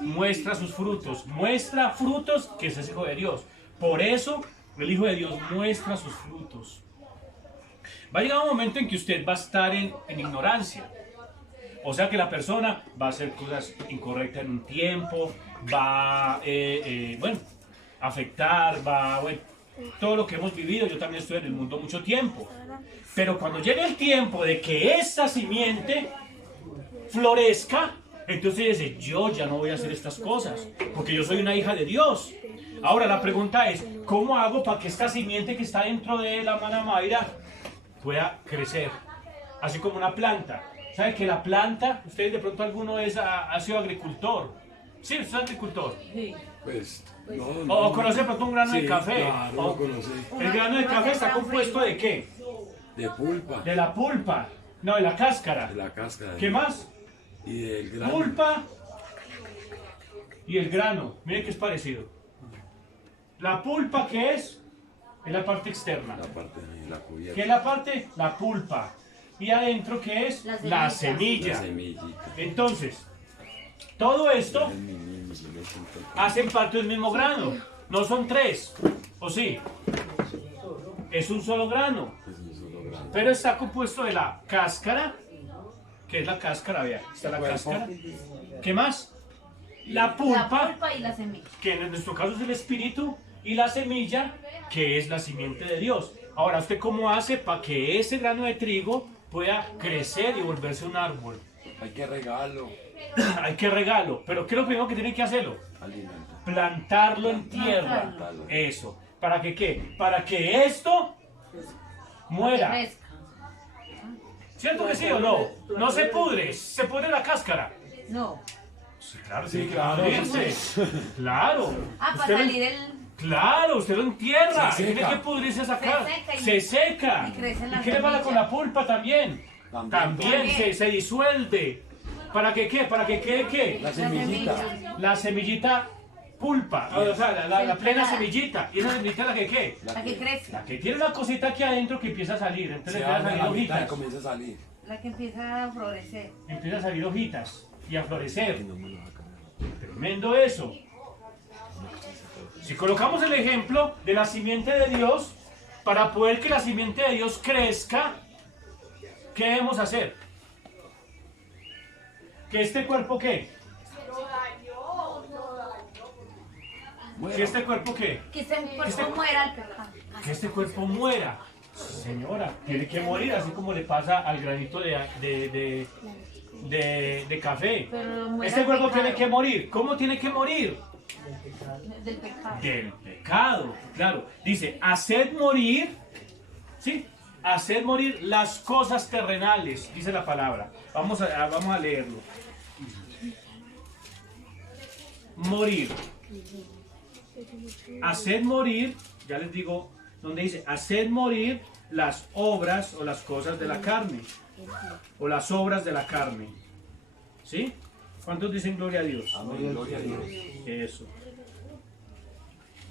muestra sus frutos, muestra frutos que ese es hijo de Dios. Por eso el hijo de Dios muestra sus frutos. Va a llegar un momento en que usted va a estar en ignorancia. O sea que la persona va a hacer cosas incorrectas en un tiempo, va a afectar, todo lo que hemos vivido. Yo también estuve en el mundo mucho tiempo. Pero cuando llegue el tiempo de que esa simiente florezca, entonces dice, yo ya no voy a hacer estas cosas, porque yo soy una hija de Dios. Ahora la pregunta es, ¿cómo hago para que esta simiente que está dentro de la hermana Mayra pueda crecer? Así como una planta. ¿Saben que la planta, ustedes de pronto alguno ha sido agricultor? Sí, usted es agricultor. Sí. Pues, no, O conoce de pronto un grano de Sí, café. claro, lo conocí. El grano de café está compuesto ¿de qué? De pulpa. De la pulpa. No, de la cáscara. De la cáscara. ¿Qué más? Y del grano. Pulpa y el grano. Miren que es parecido. La pulpa, ¿qué es? Es la parte externa. La parte de la cubierta. ¿Qué es la parte? La pulpa. Y adentro, ¿qué es? La semilla. La semilla. La semillita. Entonces, todo esto hacen parte del mismo grano. No son 3. ¿O sí? Es un solo grano. Es un solo grano. Pero está compuesto de la cáscara. ¿Qué es la cáscara? Vea, está la cáscara. ¿Qué más? La pulpa, La pulpa y la semilla. que en nuestro caso es el espíritu, y la semilla, que es la simiente de Dios. Ahora, ¿usted cómo hace para que ese grano de trigo pueda crecer y volverse un árbol? Hay que regarlo. Hay que regarlo, pero ¿qué es lo primero que tiene que hacerlo? Alimento. Plantarlo en tierra. Plantarlo. Eso. ¿Para que qué? Para que esto muera. Crezca. ¿Cierto que sí o no? No se pudre la cáscara. No. Sí, claro, Sí, tiene que claro. pudrirse. Claro. Ah, para Usted lo- salir el... Claro, usted lo entierra. Se y tiene seca. que pudrirse esa cáscara. seca y- Se seca. y crece la ¿Y qué le pasa semilla. con la pulpa también? También También. se disuelve. ¿Para que qué? ¿Para que quede qué? La semillita. La semillita pulpa. O sea, la plena Semillada. semillita. ¿Y esa semillita la que qué? La que crece. La que tiene una cosita aquí adentro que empieza a salir. Entonces Se empieza a abre salir la mitad y hojitas. comienza a salir. La que empieza a florecer. Empieza a salir hojitas y a florecer. Tremendo eso. Si colocamos el ejemplo de la simiente de Dios, para poder que la simiente de Dios crezca, ¿qué debemos hacer? ¿Que este cuerpo qué? ¿Que este cuerpo qué? Que este cuerpo muera al pecado. Que este cuerpo muera. Señora, tiene que morir, así como le pasa al granito de café. Pero muera Este al cuerpo pecado. tiene que morir. ¿Cómo tiene que morir? Del pecado. Del pecado, claro. Dice, haced morir, ¿sí? Haced morir las cosas terrenales, dice la palabra. Vamos a leerlo. Morir. Haced morir, ya les digo, donde dice, haced morir las obras o las cosas de la carne. O las obras de la carne. ¿Sí? ¿Cuántos dicen gloria a Dios? Amén. Gloria a Dios. Eso.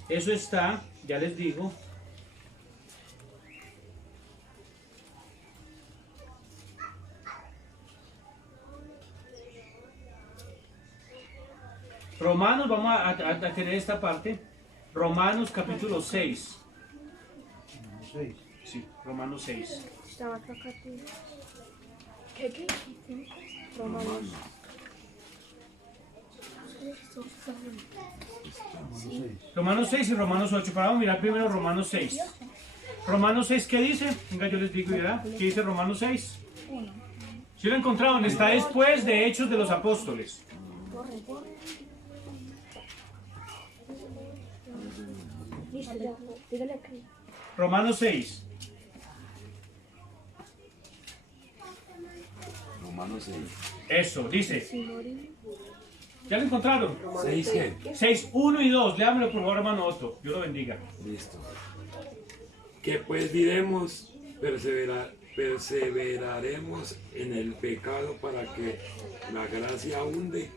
Eso está, ya les digo. Romanos, vamos a tener esta parte. Romanos capítulo 6. 6. Sí, Romanos 6. Estaba acá, tú. ¿Qué? Romanos. Romanos 6 y Romanos 8. Pero vamos a mirar primero Romanos 6. Romanos 6, ¿qué dice? Venga, yo les digo, ¿verdad? ¿Qué dice Romanos 6? Si lo encontraron, está después de Hechos de los Apóstoles. Listo, ya. Dígale aquí. Romanos 6. Romanos 6. Eso, dice. Si morimos. ¿Ya lo encontraron? 6 qué? 6, 1 y 2. Léamelo por favor, hermano Otto. Dios lo bendiga. Listo. Que pues diremos, perseveraremos en el pecado para que la gracia abunde.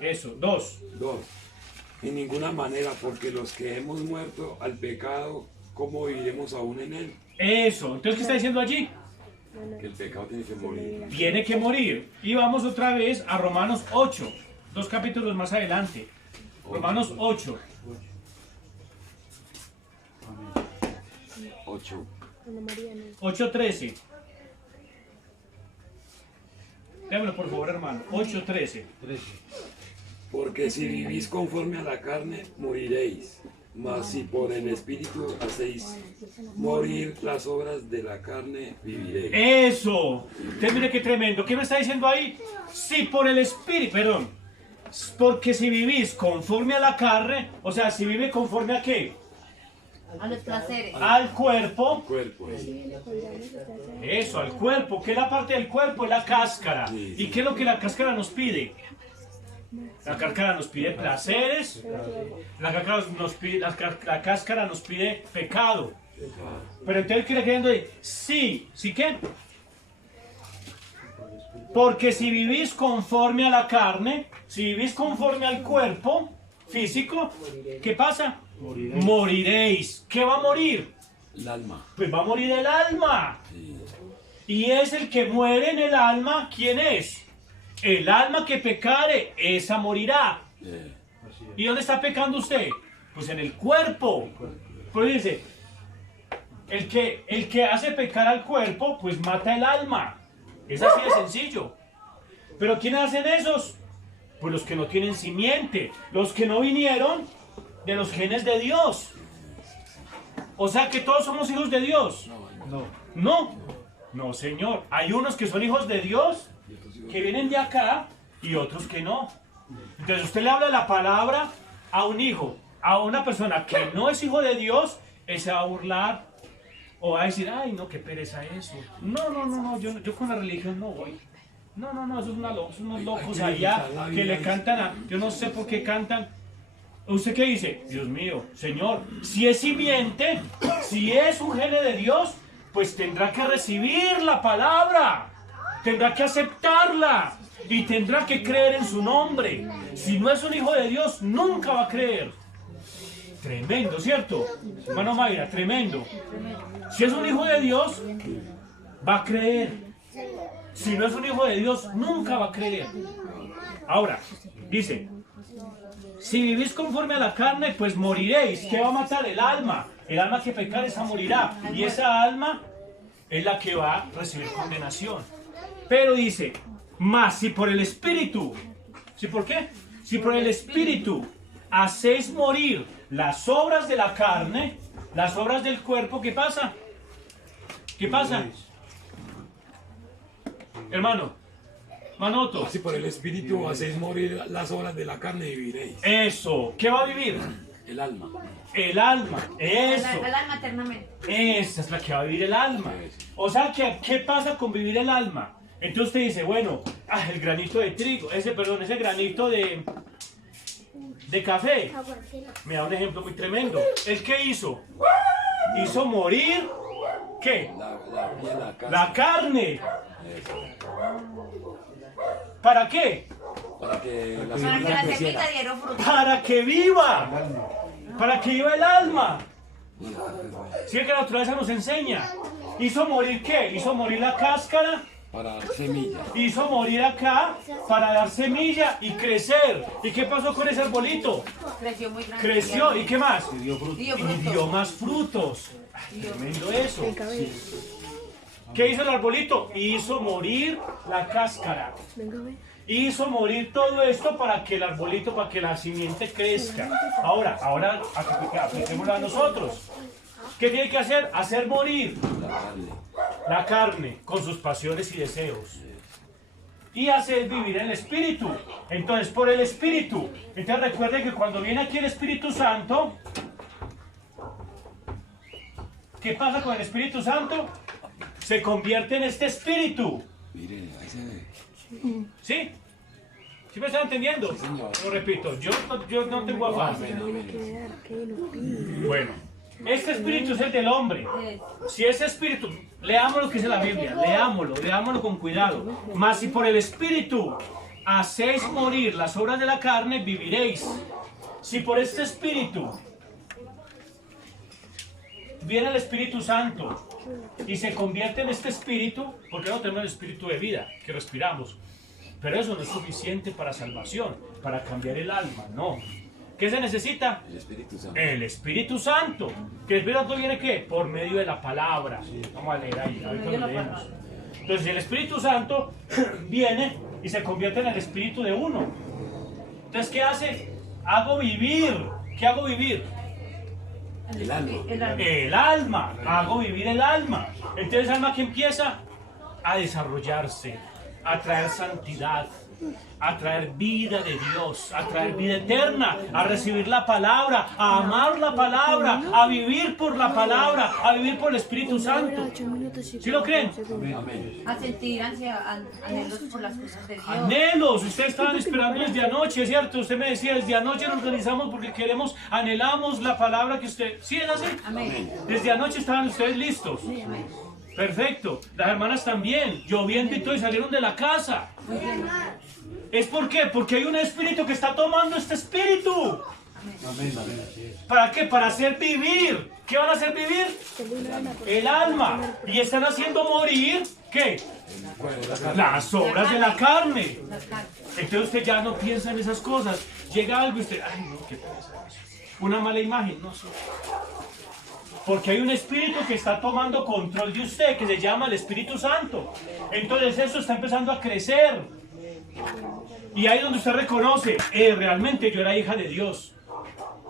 Eso, 2. 2. En ninguna manera, porque los que hemos muerto al pecado, ¿cómo viviremos aún en él? Eso. Entonces, ¿qué está diciendo allí? Que el pecado tiene que morir. Tiene que morir. Y vamos otra vez a Romanos 8. 2 capítulos más adelante. Romanos 8. 8. Ana María, no. 8:13. Démelo por favor, hermano. 8:13. 13. Porque si vivís conforme a la carne, moriréis. Mas si por el Espíritu hacéis morir las obras de la carne, viviréis. Eso. Usted mire qué tremendo. ¿Qué me está diciendo ahí? Si por el Espíritu, perdón. Porque si vivís conforme a la carne, o sea, si vive conforme a qué? A los placeres. Al cuerpo. Cuerpo. Eso, al cuerpo. ¿Qué es la parte del cuerpo? Es la cáscara. Sí. ¿Y qué es lo que la cáscara nos pide? La cáscara nos pide placeres. La cáscara nos pide pecado. Pero entonces, ¿qué le creyendo ahí? Sí, ¿sí qué? Porque si vivís conforme a la carne, si vivís conforme al cuerpo físico, ¿qué pasa? Moriréis. ¿Qué va a morir? El alma. Pues va a morir el alma. Sí. Y es el que muere en el alma, ¿quién es? El alma que pecare, esa morirá. ¿Y dónde está pecando usted? Pues en el cuerpo. Pero dice, el que hace pecar al cuerpo, pues mata el alma. Es así de sencillo. ¿Pero quiénes hacen esos? Pues los que no tienen simiente, los que no vinieron de los genes de Dios. O sea que todos somos hijos de Dios. No, señor. Hay unos que son hijos de Dios, que vienen de acá, y otros que no. Entonces usted le habla la palabra a un hijo, a una persona que no es hijo de Dios, él se va a burlar, o va a decir, ay, no, qué pereza eso. No, yo con la religión no voy. No, esos son unos locos allá que le cantan a... Yo no sé por qué cantan. ¿Usted qué dice? Dios mío, Señor, si es simiente, si es un gene de Dios, pues tendrá que recibir la palabra, tendrá que aceptarla y tendrá que creer en su nombre. Si no es un hijo de Dios, nunca va a creer. Tremendo, ¿cierto? Hermano Mayra, tremendo. Si es un hijo de Dios, va a creer. Si no es un hijo de Dios, nunca va a creer. Ahora, dice, si vivís conforme a la carne, pues moriréis. ¿Qué va a matar? El alma. El alma que pecare, esa morirá. Y esa alma es la que va a recibir condenación. Pero dice, mas si por el Espíritu, ¿sí por qué? Si por el Espíritu hacéis morir las obras de la carne, las obras del cuerpo, ¿qué pasa? ¿Qué pasa? Hermano, Manoto. Si por el Espíritu hacéis morir las obras de la carne, viviréis. Eso, ¿qué va a vivir? El alma. El alma, eso. Al alma eternamente. Esa es la que va a vivir el alma. O sea, ¿qué pasa con vivir el alma? Entonces usted dice, bueno, el granito de trigo, ese granito de café. Me da un ejemplo muy tremendo. ¿El qué hizo? Hizo morir, ¿qué? La carne. ¿Para qué? Para que la Para que la semilla semilla diera fruto. Para que viva. Para que viva el alma. Sí, que la naturaleza nos enseña. ¿Hizo morir qué? Hizo morir la cáscara. para dar semilla. Hizo morir acá para dar semilla y crecer. ¿Y qué pasó con ese arbolito? Creció muy grande. Creció. ¿Y qué más? Y dio fruto. Y dio más frutos. Ay, tremendo eso. ¿Qué hizo el arbolito? Hizo morir la cáscara. Hizo morir todo esto para que el arbolito, para que la simiente crezca. Ahora apliquémoslo a nosotros. ¿Qué tiene que hacer? Hacer morir la carne con sus pasiones y deseos. Y hacer vivir el Espíritu. Entonces, por el Espíritu. Entonces recuerden que cuando viene aquí el Espíritu Santo, ¿qué pasa con el Espíritu Santo? Se convierte en este Espíritu. Mire, ahí se ve. ¿Sí? ¿Sí me están entendiendo? Lo repito, yo no tengo afán. Bueno, este espíritu es el del hombre. Si ese espíritu, leamos lo que dice la Biblia, leámoslo con cuidado. Mas si por el espíritu hacéis morir las obras de la carne, viviréis. Si por este espíritu viene el Espíritu Santo y se convierte en este espíritu, porque no tenemos el espíritu de vida que respiramos. Pero eso no es suficiente para salvación, para cambiar el alma, no. ¿Qué se necesita? El Espíritu Santo. El Espíritu Santo. ¿Que el Espíritu Santo viene qué? Por medio de la palabra. Vamos a leer ahí, a ver cómo leemos. Entonces el Espíritu Santo viene y se convierte en el espíritu de uno. Entonces, ¿qué hace? Hago vivir. ¿Qué hago vivir? El alma. El alma. Hago vivir el alma. Entonces el alma que empieza a desarrollarse, a traer santidad, a traer vida de Dios, a traer vida eterna, a recibir la palabra, a amar la palabra, a vivir por la palabra, a vivir por el Espíritu Santo. ¿Sí lo creen? Amén. A sentir anhelos por las cosas de Dios. Anhelos, ustedes estaban esperando desde anoche, ¿cierto? Usted me decía, desde anoche nos organizamos porque queremos, anhelamos la palabra que usted... ¿Sí es así? Amén. Desde anoche estaban ustedes listos. Sí, amén. Perfecto. Las hermanas también, lloviendo y todo, y salieron de la casa. Muy bien. ¿Es por qué? Porque hay un espíritu que está tomando este espíritu. ¿Para qué? Para hacer vivir. ¿Qué van a hacer vivir? El alma. Y están haciendo morir, ¿qué? Las obras de la carne. Entonces usted ya no piensa en esas cosas. Llega algo y usted, ay no, qué pasa. Una mala imagen, no sé. Porque hay un espíritu que está tomando control de usted, que se llama el Espíritu Santo. Entonces eso está empezando a crecer. Y ahí es donde usted reconoce, realmente yo era hija de Dios.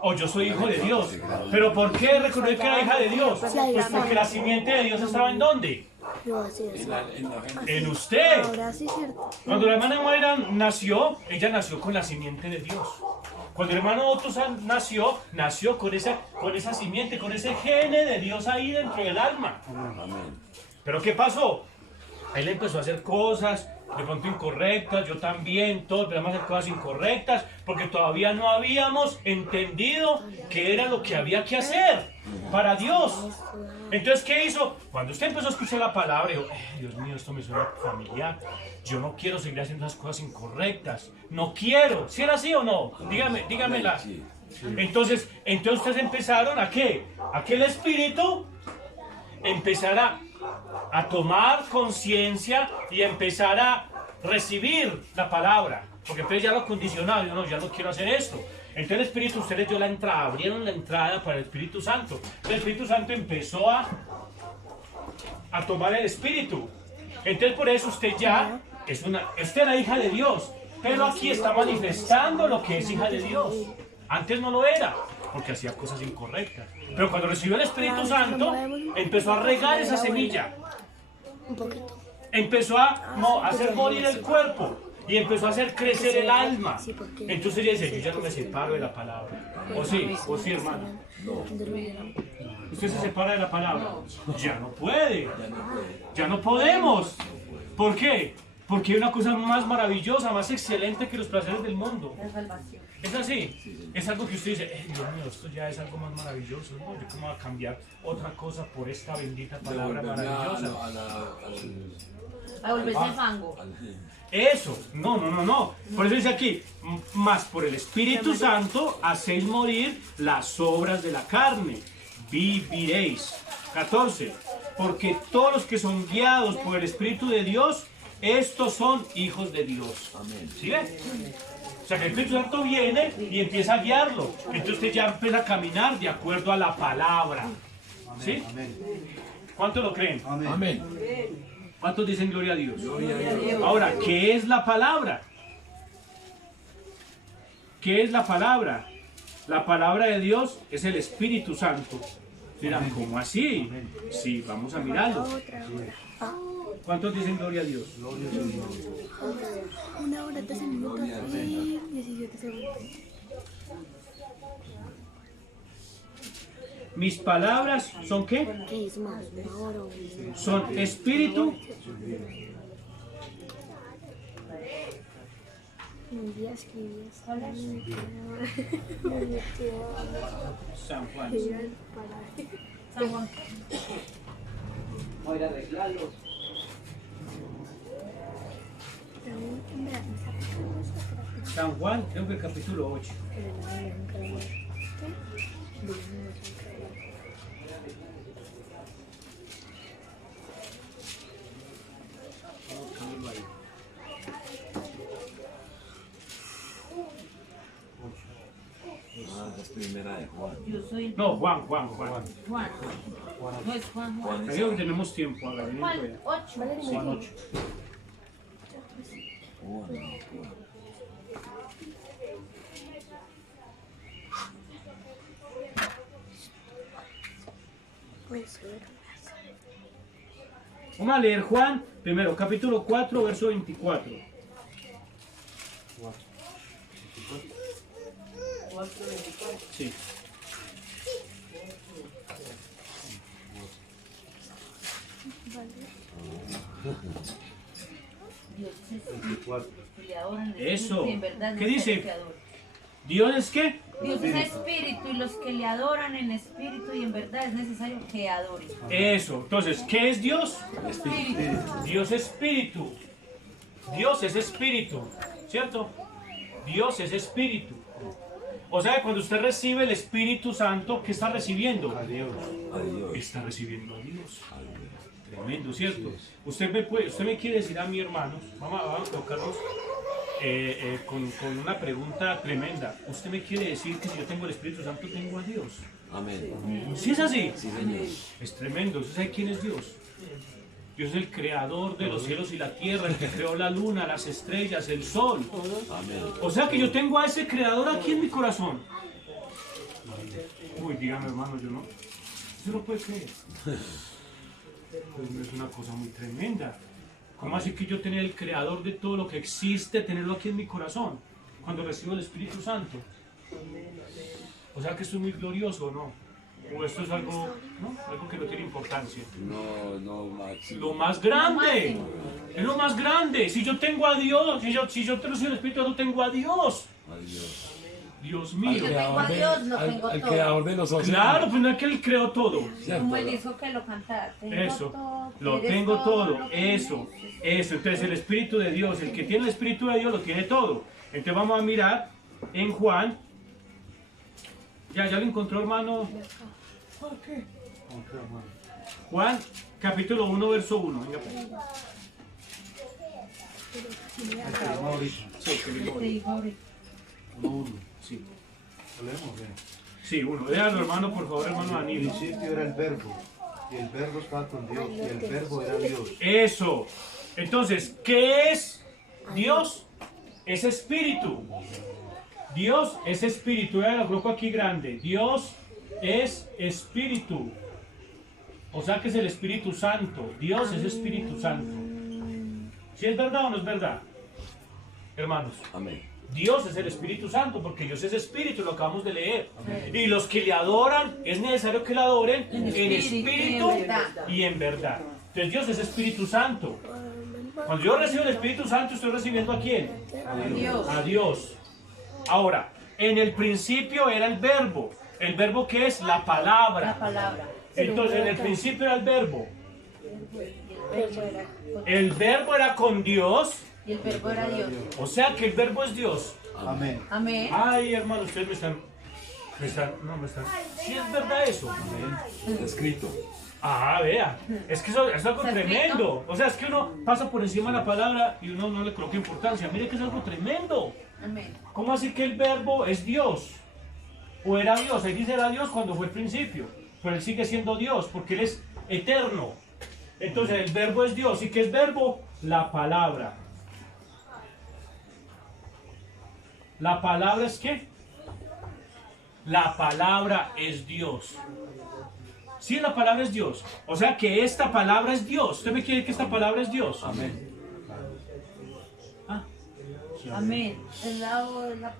O yo soy hijo de Dios. ¿Pero por qué reconocí que era hija de Dios? Pues porque la simiente de Dios estaba ¿en dónde? En usted. Cuando la hermana Mayra nació, ella nació con la simiente de Dios. Cuando el hermano Otto nació con esa simiente, con ese gene de Dios ahí dentro del alma. Pero ¿qué pasó? Él empezó a hacer cosas de pronto incorrectas, yo también, todos empezamos a hacer cosas incorrectas, porque todavía no habíamos entendido qué era lo que había que hacer para Dios. Entonces, ¿qué hizo? Cuando usted empezó a escuchar la palabra, dijo, Dios mío, esto me suena familiar, yo no quiero seguir haciendo esas cosas incorrectas, no quiero. ¿Sí era así o no? Dígamela. Entonces ustedes empezaron ¿a qué? A que el Espíritu empezara a tomar conciencia y empezar a recibir la palabra, porque entonces ya lo condicionado, yo no quiero hacer esto. Entonces el Espíritu, ustedes dio la entrada, abrieron la entrada para el Espíritu Santo. Entonces el Espíritu Santo empezó a tomar el Espíritu. Entonces por eso usted ya usted era hija de Dios, pero aquí está manifestando lo que es hija de Dios. Antes no lo era, porque hacía cosas incorrectas. Pero cuando recibió el Espíritu Santo, empezó a regar esa semilla. Un poquito. Empezó a hacer morir el cuerpo y empezó a hacer crecer el alma. Entonces ella dice, yo ya no me separo de la palabra. ¿O sí, hermano? ¿Usted se separa de la palabra? Ya no puede. Ya no podemos. ¿Por qué? Porque hay una cosa más maravillosa, más excelente que los placeres del mundo. La salvación. Es así. Es algo que usted dice, Dios mío, esto ya es algo más maravilloso. ¿No? Yo cómo voy a cambiar otra cosa por esta bendita palabra maravillosa. A volverse fango. Eso, no. Por eso dice aquí, más por el Espíritu Santo hacéis morir las obras de la carne, viviréis. 14. Porque todos los que son guiados por el Espíritu de Dios, estos son hijos de Dios. ¿Sí ven? O sea que el Espíritu Santo viene y empieza a guiarlo. Entonces usted ya empieza a caminar de acuerdo a la palabra. ¿Sí? ¿Cuántos lo creen? Amén. ¿Cuántos dicen gloria a Dios? Ahora, ¿qué es la palabra? ¿Qué es la palabra? La palabra de Dios es el Espíritu Santo. Dirán, ¿cómo así? Sí, vamos a mirarlo. ¿Cuántos dicen gloria a Dios? 1 hora 13 minutos y 17 segundos. Mis palabras son ¿qué? ¿Qué es más? ¿Una hora o Son espíritu. un día escribías? San Juan. San Juan. Voy a arreglarlo. San Juan, creo que el capítulo 8. Es primera de Juan. Yo soy No, Juan. Juan. No es Juan. Creo que tenemos tiempo, hágale, no Juan puede. 8. Juan 8. Vamos a leer Juan, primero, capítulo 4, verso 24. Sí. Dios es espíritu, los que le adoran en Eso. espíritu y en verdad ¿Qué no dice? es que adoran. ¿Dios es qué? Dios es espíritu y los que le adoran en espíritu y en verdad es necesario que adoren. Eso. Entonces, ¿qué es Dios? Espíritu. Dios es espíritu. Dios es espíritu. ¿Cierto? Dios es espíritu. O sea que cuando usted recibe el Espíritu Santo, ¿qué está recibiendo? A Dios. Está recibiendo a Dios. Tremendo, ¿cierto? Usted me quiere decir a mi hermano, vamos a tocarnos con una pregunta tremenda. Usted me quiere decir que si yo tengo el Espíritu Santo, tengo a Dios. Amén. ¿Sí es así? Sí, señor. Es tremendo. ¿Usted sabe quién es Dios? Dios es el creador de los cielos y la tierra, el que creó la luna, las estrellas, el sol. Amén. O sea que yo tengo a ese creador aquí en mi corazón. Uy, dígame hermano, yo no. Usted no puede creer. Pues es una cosa muy tremenda. ¿Cómo así que yo tener el creador de todo lo que existe, tenerlo aquí en mi corazón? Cuando recibo el Espíritu Santo. O sea que esto es muy glorioso, ¿no? O esto es algo, ¿no? Algo que no tiene importancia. No, máximo. Lo más grande. Es lo más grande. Si yo tengo a Dios, si yo recibo el Espíritu Santo, tengo a Dios. Adiós. Dios Si mío. yo tengo a Dios, lo tengo Al todo. creador de los océanos. Claro, pues no es que Él creó todo. Como él dijo que lo cantara. Tengo Eso, todo, lo eres tengo todo, lo que eso. necesito. Entonces el Espíritu de Dios, el que tiene el Espíritu de Dios lo tiene todo. Entonces vamos a mirar en Juan. Ya lo encontró, hermano. Juan, capítulo 1, verso 1. Venga, pues. Mauricio. Sí, que digo, Te digo ahorita. sí. Hablemos, Sí, uno. Déjalo, hermano, por favor, hermano al Danilo. principio era el verbo, y el verbo estaba con Dios, y el verbo era Dios. Eso. Entonces, ¿qué es Dios? Es espíritu. Dios es espíritu. Vean el grupo aquí grande. Dios es espíritu. O sea que es el Espíritu Santo. Dios es Espíritu Santo. ¿Sí es verdad o no es verdad? Hermanos. Amén. Dios es el Espíritu Santo, porque Dios es Espíritu, lo acabamos de leer. Y los que le adoran, es necesario que le adoren en espíritu y en verdad. Entonces Dios es Espíritu Santo. Cuando yo recibo el Espíritu Santo, estoy recibiendo ¿a quién? Dios. A Dios. Ahora, en el principio era el verbo. ¿El verbo qué es? La palabra. La palabra. Entonces, en el principio era el verbo. Verbo era- El verbo era con Dios. Y el verbo era Dios. O sea que el verbo es Dios. Amén. Amén. Ay, hermano, ustedes me están. Sí, es verdad eso. Está escrito. Ah, vea. Es que eso es algo ¿Está escrito? tremendo. O sea, es que uno pasa por encima de la palabra y uno no le coloca importancia. Mire que es algo tremendo. Amén. ¿Cómo así que el verbo es Dios? ¿O era Dios? Ahí dice era Dios cuando fue el principio. Pero él sigue siendo Dios porque él es eterno. Entonces el verbo es Dios. ¿Y qué es verbo? La palabra. ¿La palabra es qué? La palabra es Dios. Sí, la palabra es Dios. O sea que esta palabra es Dios. ¿Usted me quiere que esta palabra es Dios? Amén. Ah, Amén. Es la palabra.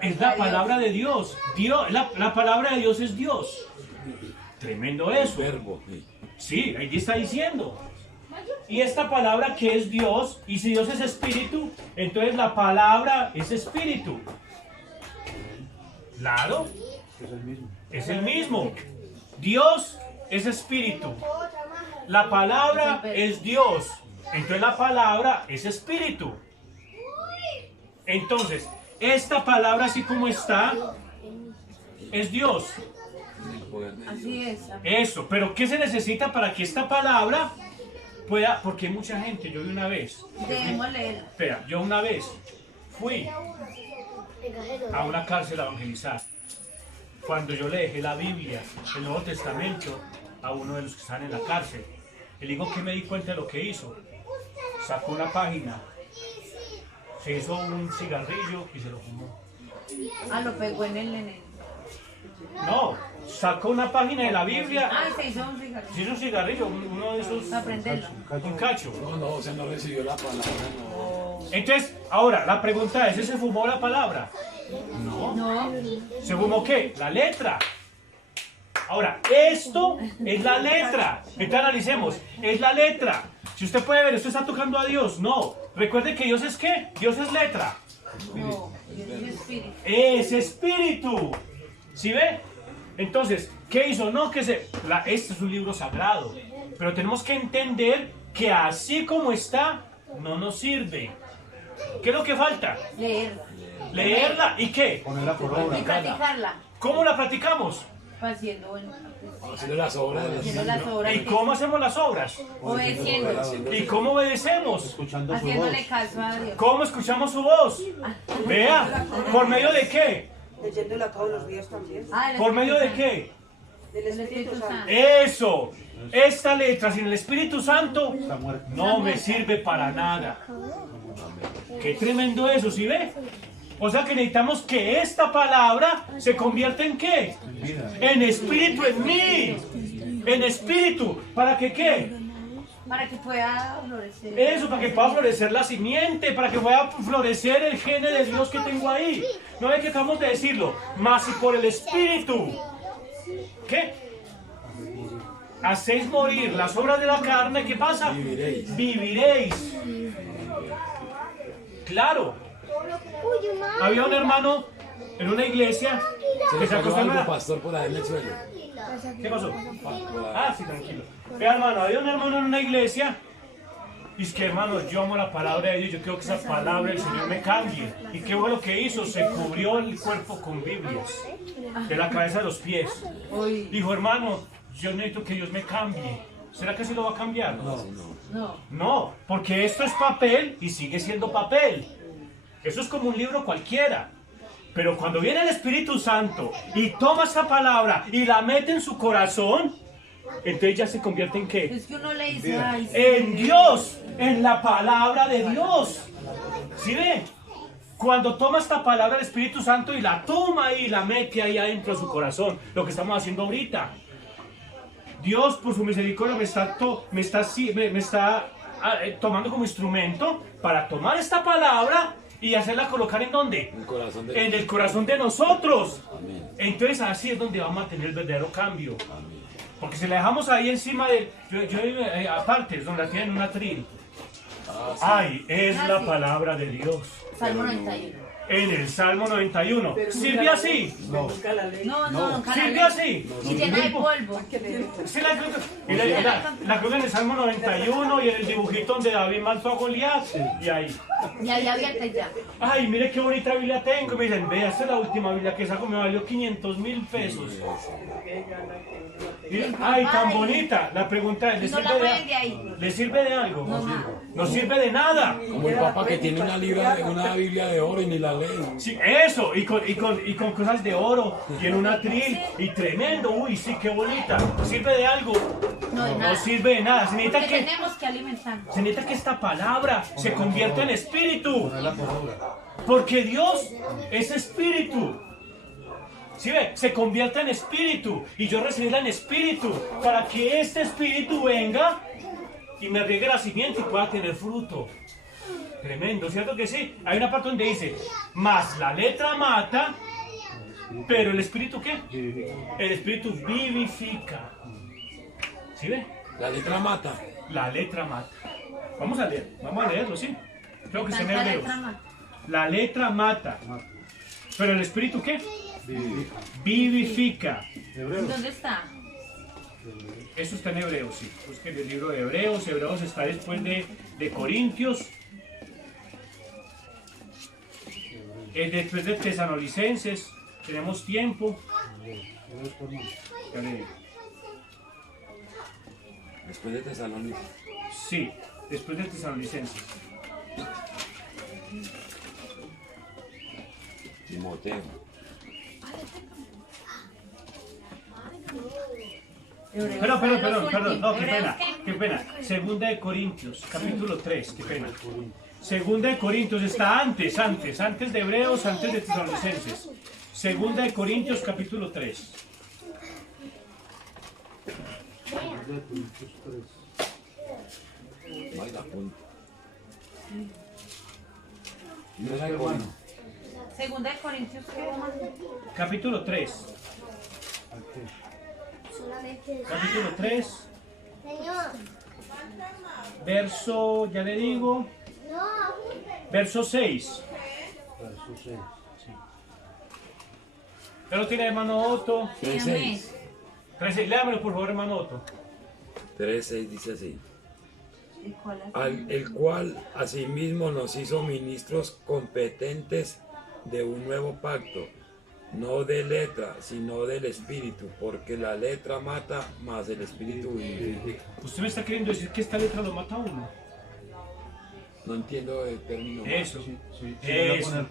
es la palabra de Dios. La palabra de Dios es Dios. Tremendo eso. Verbo. Sí. Sí, ahí está diciendo. Y esta palabra que es Dios, y si Dios es espíritu, entonces la palabra es espíritu. Claro, Es el mismo. es el mismo. Dios es espíritu. La palabra es Dios. Entonces la palabra es espíritu. Entonces, esta palabra así como está, es Dios. El poder de Dios. Así es. Amén. Eso, pero ¿qué se necesita para que esta palabra pueda? Porque hay mucha gente, yo vi una vez. Debemos leerla. Espera, yo una vez fui a una cárcel a evangelizar. Cuando yo le dejé la Biblia, el Nuevo Testamento, a uno de los que están en la cárcel, le digo que me di cuenta de lo que hizo. Sacó una página, se hizo un cigarrillo y se lo fumó. Ah, lo pegó en el. No, sacó una página de la Biblia, Ah, se hizo un cigarrillo. se hizo un cigarrillo, uno de esos, Para prenderlo. un cacho. No, o sea, no recibió la palabra, no. Entonces, ahora, la pregunta es, ¿ese se fumó la palabra? No. No. ¿Se fumó qué? La letra. Ahora, esto es la letra. Entonces analicemos, es la letra. Si usted puede ver, esto está tocando a Dios. No. Recuerde que Dios es ¿qué? Dios es letra. No. Dios es espíritu. Es espíritu. ¿Sí ve? Entonces, ¿qué hizo? No, este es un libro sagrado. Pero tenemos que entender que así como está, no nos sirve. ¿Qué es lo que falta? Leerla. Leerla. ¿Y qué? Ponerla por obra. Y practicarla. ¿Cómo la practicamos? Haciendo, bueno, Haciendo las obras. haciendo las obras. ¿Y cómo hacemos las obras? Obedeciendo. ¿Y cómo obedecemos? Escuchando su voz. Haciéndole caso a Dios. ¿Cómo escuchamos su voz? Vea, ¿por medio de qué? Leyéndola todos los días también. Ah, el ¿Por medio de Espíritu qué? Del Santo. El Espíritu Santo. Eso. Esta letra sin el Espíritu Santo Está muerto. no me sirve para nada. Qué tremendo eso, ¿sí ve? O sea que necesitamos que esta palabra se convierta en ¿qué? En espíritu en mí. En espíritu. ¿Para que qué? Para que pueda florecer. Eso, para que pueda florecer la simiente, para que pueda florecer el gene de Dios que tengo ahí. No es que acabamos de decirlo, más si por el Espíritu. ¿Qué? Hacéis morir las obras de la carne, ¿qué pasa? Viviréis. Viviréis. Claro. Había un hermano en una iglesia Se que le se cayó acostó en algo, una... pastor, por ahí en el suelo. ¿Qué pasó? Ah, sí, tranquilo. Vea, hermano, había un hermano en una iglesia. Y es que, hermano, yo amo la palabra de Dios. Yo quiero que esa palabra del Señor me cambie. ¿Y qué fue lo que hizo? Se cubrió el cuerpo con Biblias. De la cabeza a los pies. Hoy. Dijo, hermano, yo necesito que Dios me cambie. ¿Será que sí lo va a cambiar? No. No, porque esto es papel y sigue siendo papel. Eso es como un libro cualquiera. Pero cuando viene el Espíritu Santo y toma esa palabra y la mete en su corazón, entonces ya se convierte en ¿qué? Es que uno le dice, ay, sí, En Dios, en la palabra de Dios. ¿Sí ve? Cuando toma esta palabra del Espíritu Santo y la toma y la mete ahí adentro de su corazón, lo que estamos haciendo ahorita. Dios por su misericordia me está tomando como instrumento para tomar esta palabra y hacerla colocar ¿en dónde? En el corazón de nosotros. Amén. Entonces así es donde vamos a tener el verdadero cambio. Amén. Porque si la dejamos ahí encima de... aparte, donde la tienen en un atril. Ay, es la palabra de Dios. Salmo 91. En el Salmo 91. ¿Sirve así? Nunca la ley. No, nunca la ¿Sirve ley. así? Y llena de polvo. Sí, la cruz en el Salmo 91 y en el dibujito donde David mató a Goliat. Y ahí. Y ahí abierta y ya. Ay, mire qué bonita Biblia tengo. Me dicen, vea, esta es la última Biblia que saco, me valió 500.000 pesos. Y, ay, tan bonita. La pregunta es, No la mueven de ahí. ¿le sirve de algo? No, nada. No sirve de nada. Como el Papa que tiene una Biblia de oro y ni la lee. Sí, eso, y con cosas de oro, y en un atril, y tremendo, uy, sí, qué bonita. ¿Sirve de algo? No, de No nada. sirve de nada. Porque tenemos que alimentarnos. Se necesita que esta palabra se convierta en espíritu. Porque Dios es espíritu. ¿Sí ve? Se convierta en espíritu. Y yo recibirla en espíritu. Para que este espíritu venga y me riegue la simiente y pueda tener fruto. Tremendo, ¿cierto que sí? Hay una parte donde dice, más la letra mata, pero el espíritu ¿qué? El espíritu vivifica. ¿Sí ve? La letra mata. La letra mata. Vamos a leerlo, ¿sí? Creo que está en Tanta Hebreos. letra más. La letra mata, pero el espíritu ¿qué? Vivifica. ¿Dónde está? Eso está en Hebreos, sí. Busquen el libro de Hebreos. Hebreos está después de Corintios. Después de Tesalonicenses. Tenemos tiempo. Ya le digo. Después de Tesalónica. Sí, después de Tesalonicenses. Timoteo. Perdón, no, qué pena. Segunda de Corintios, capítulo 3, qué pena. Segunda de Corintios está antes de Hebreos, antes de Tesalonicenses. Segunda de Corintios, capítulo 3. Vaya punto. Segunda de Corintios, ¿qué? Capítulo 3. Capítulo 3. Verso, ya le digo. Verso 6. ¿Ya lo tiene, hermano Otto? 3:6. 13, léamelo por favor, hermano Otto. 3:6 dice así. ¿Y cuál es? El cual asimismo nos hizo ministros competentes de un nuevo pacto, no de letra, sino del espíritu, porque la letra mata, mas el espíritu vivifica. ¿Usted me está queriendo decir que esta letra lo mata a uno? No entiendo el término. Eso. Eso.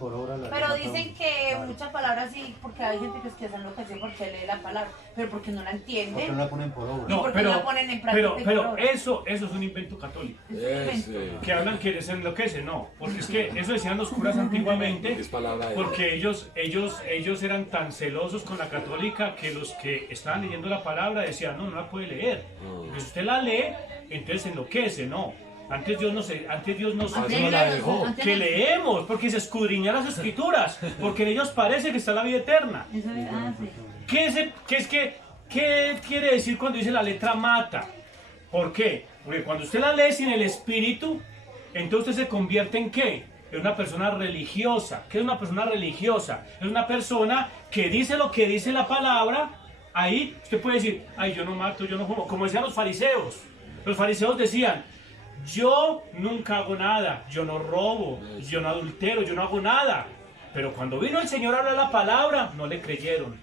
Pero dicen que muchas palabras sí, porque hay gente que es que se enloquece porque lee la palabra, pero porque no la entiende. la ponen por obra. No, porque no la ponen en práctica y pero por obra. eso es un invento católico. Que hablan que se enloquece, no, porque es que eso decían los curas antiguamente, Es palabra de Dios. porque ellos eran tan celosos con la católica que los que estaban leyendo la palabra decían, no la puede leer, porque si usted la lee, entonces se enloquece, no. Antes Dios nos dejó. que leemos, porque se escudriñan las escrituras, porque en ellos parece que está la vida eterna. Eso es- sí. ¿Qué quiere decir cuando dice la letra mata? ¿Por qué? Porque cuando usted la lee sin el espíritu, entonces usted se convierte en ¿qué? En una persona religiosa. ¿Qué es una persona religiosa? Es una persona que dice lo que dice la palabra. Ahí usted puede decir, ay, yo no mato, yo no fumo. Como decían los fariseos. Los fariseos decían, yo nunca hago nada, yo no robo, yo no adultero, yo no hago nada. Pero cuando vino el Señor a hablar la palabra, no le creyeron.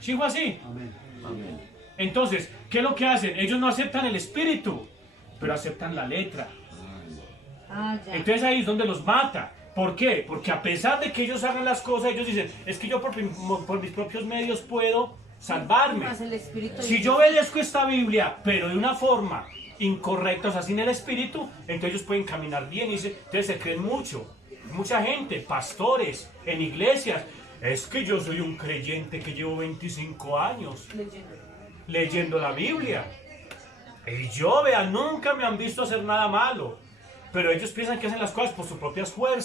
¿Sí fue así? Amén. Entonces, ¿qué es lo que hacen? Ellos no aceptan el espíritu, pero aceptan la letra. Ah, ya. Entonces ahí es donde los mata. ¿Por qué? Porque a pesar de que ellos hagan las cosas, ellos dicen, es que yo por mis propios medios puedo salvarme. Más el Espíritu Si de yo obedezco esta Biblia, pero de una forma incorrecta, o sea, sin el Espíritu, entonces ellos pueden caminar bien y entonces se creen mucho. Mucha gente, pastores, en iglesias. Es que yo soy un creyente que llevo 25 años leyendo la Biblia. Y yo, vean, nunca me han visto hacer nada malo. Pero ellos piensan que hacen las cosas por sus propias fuerzas.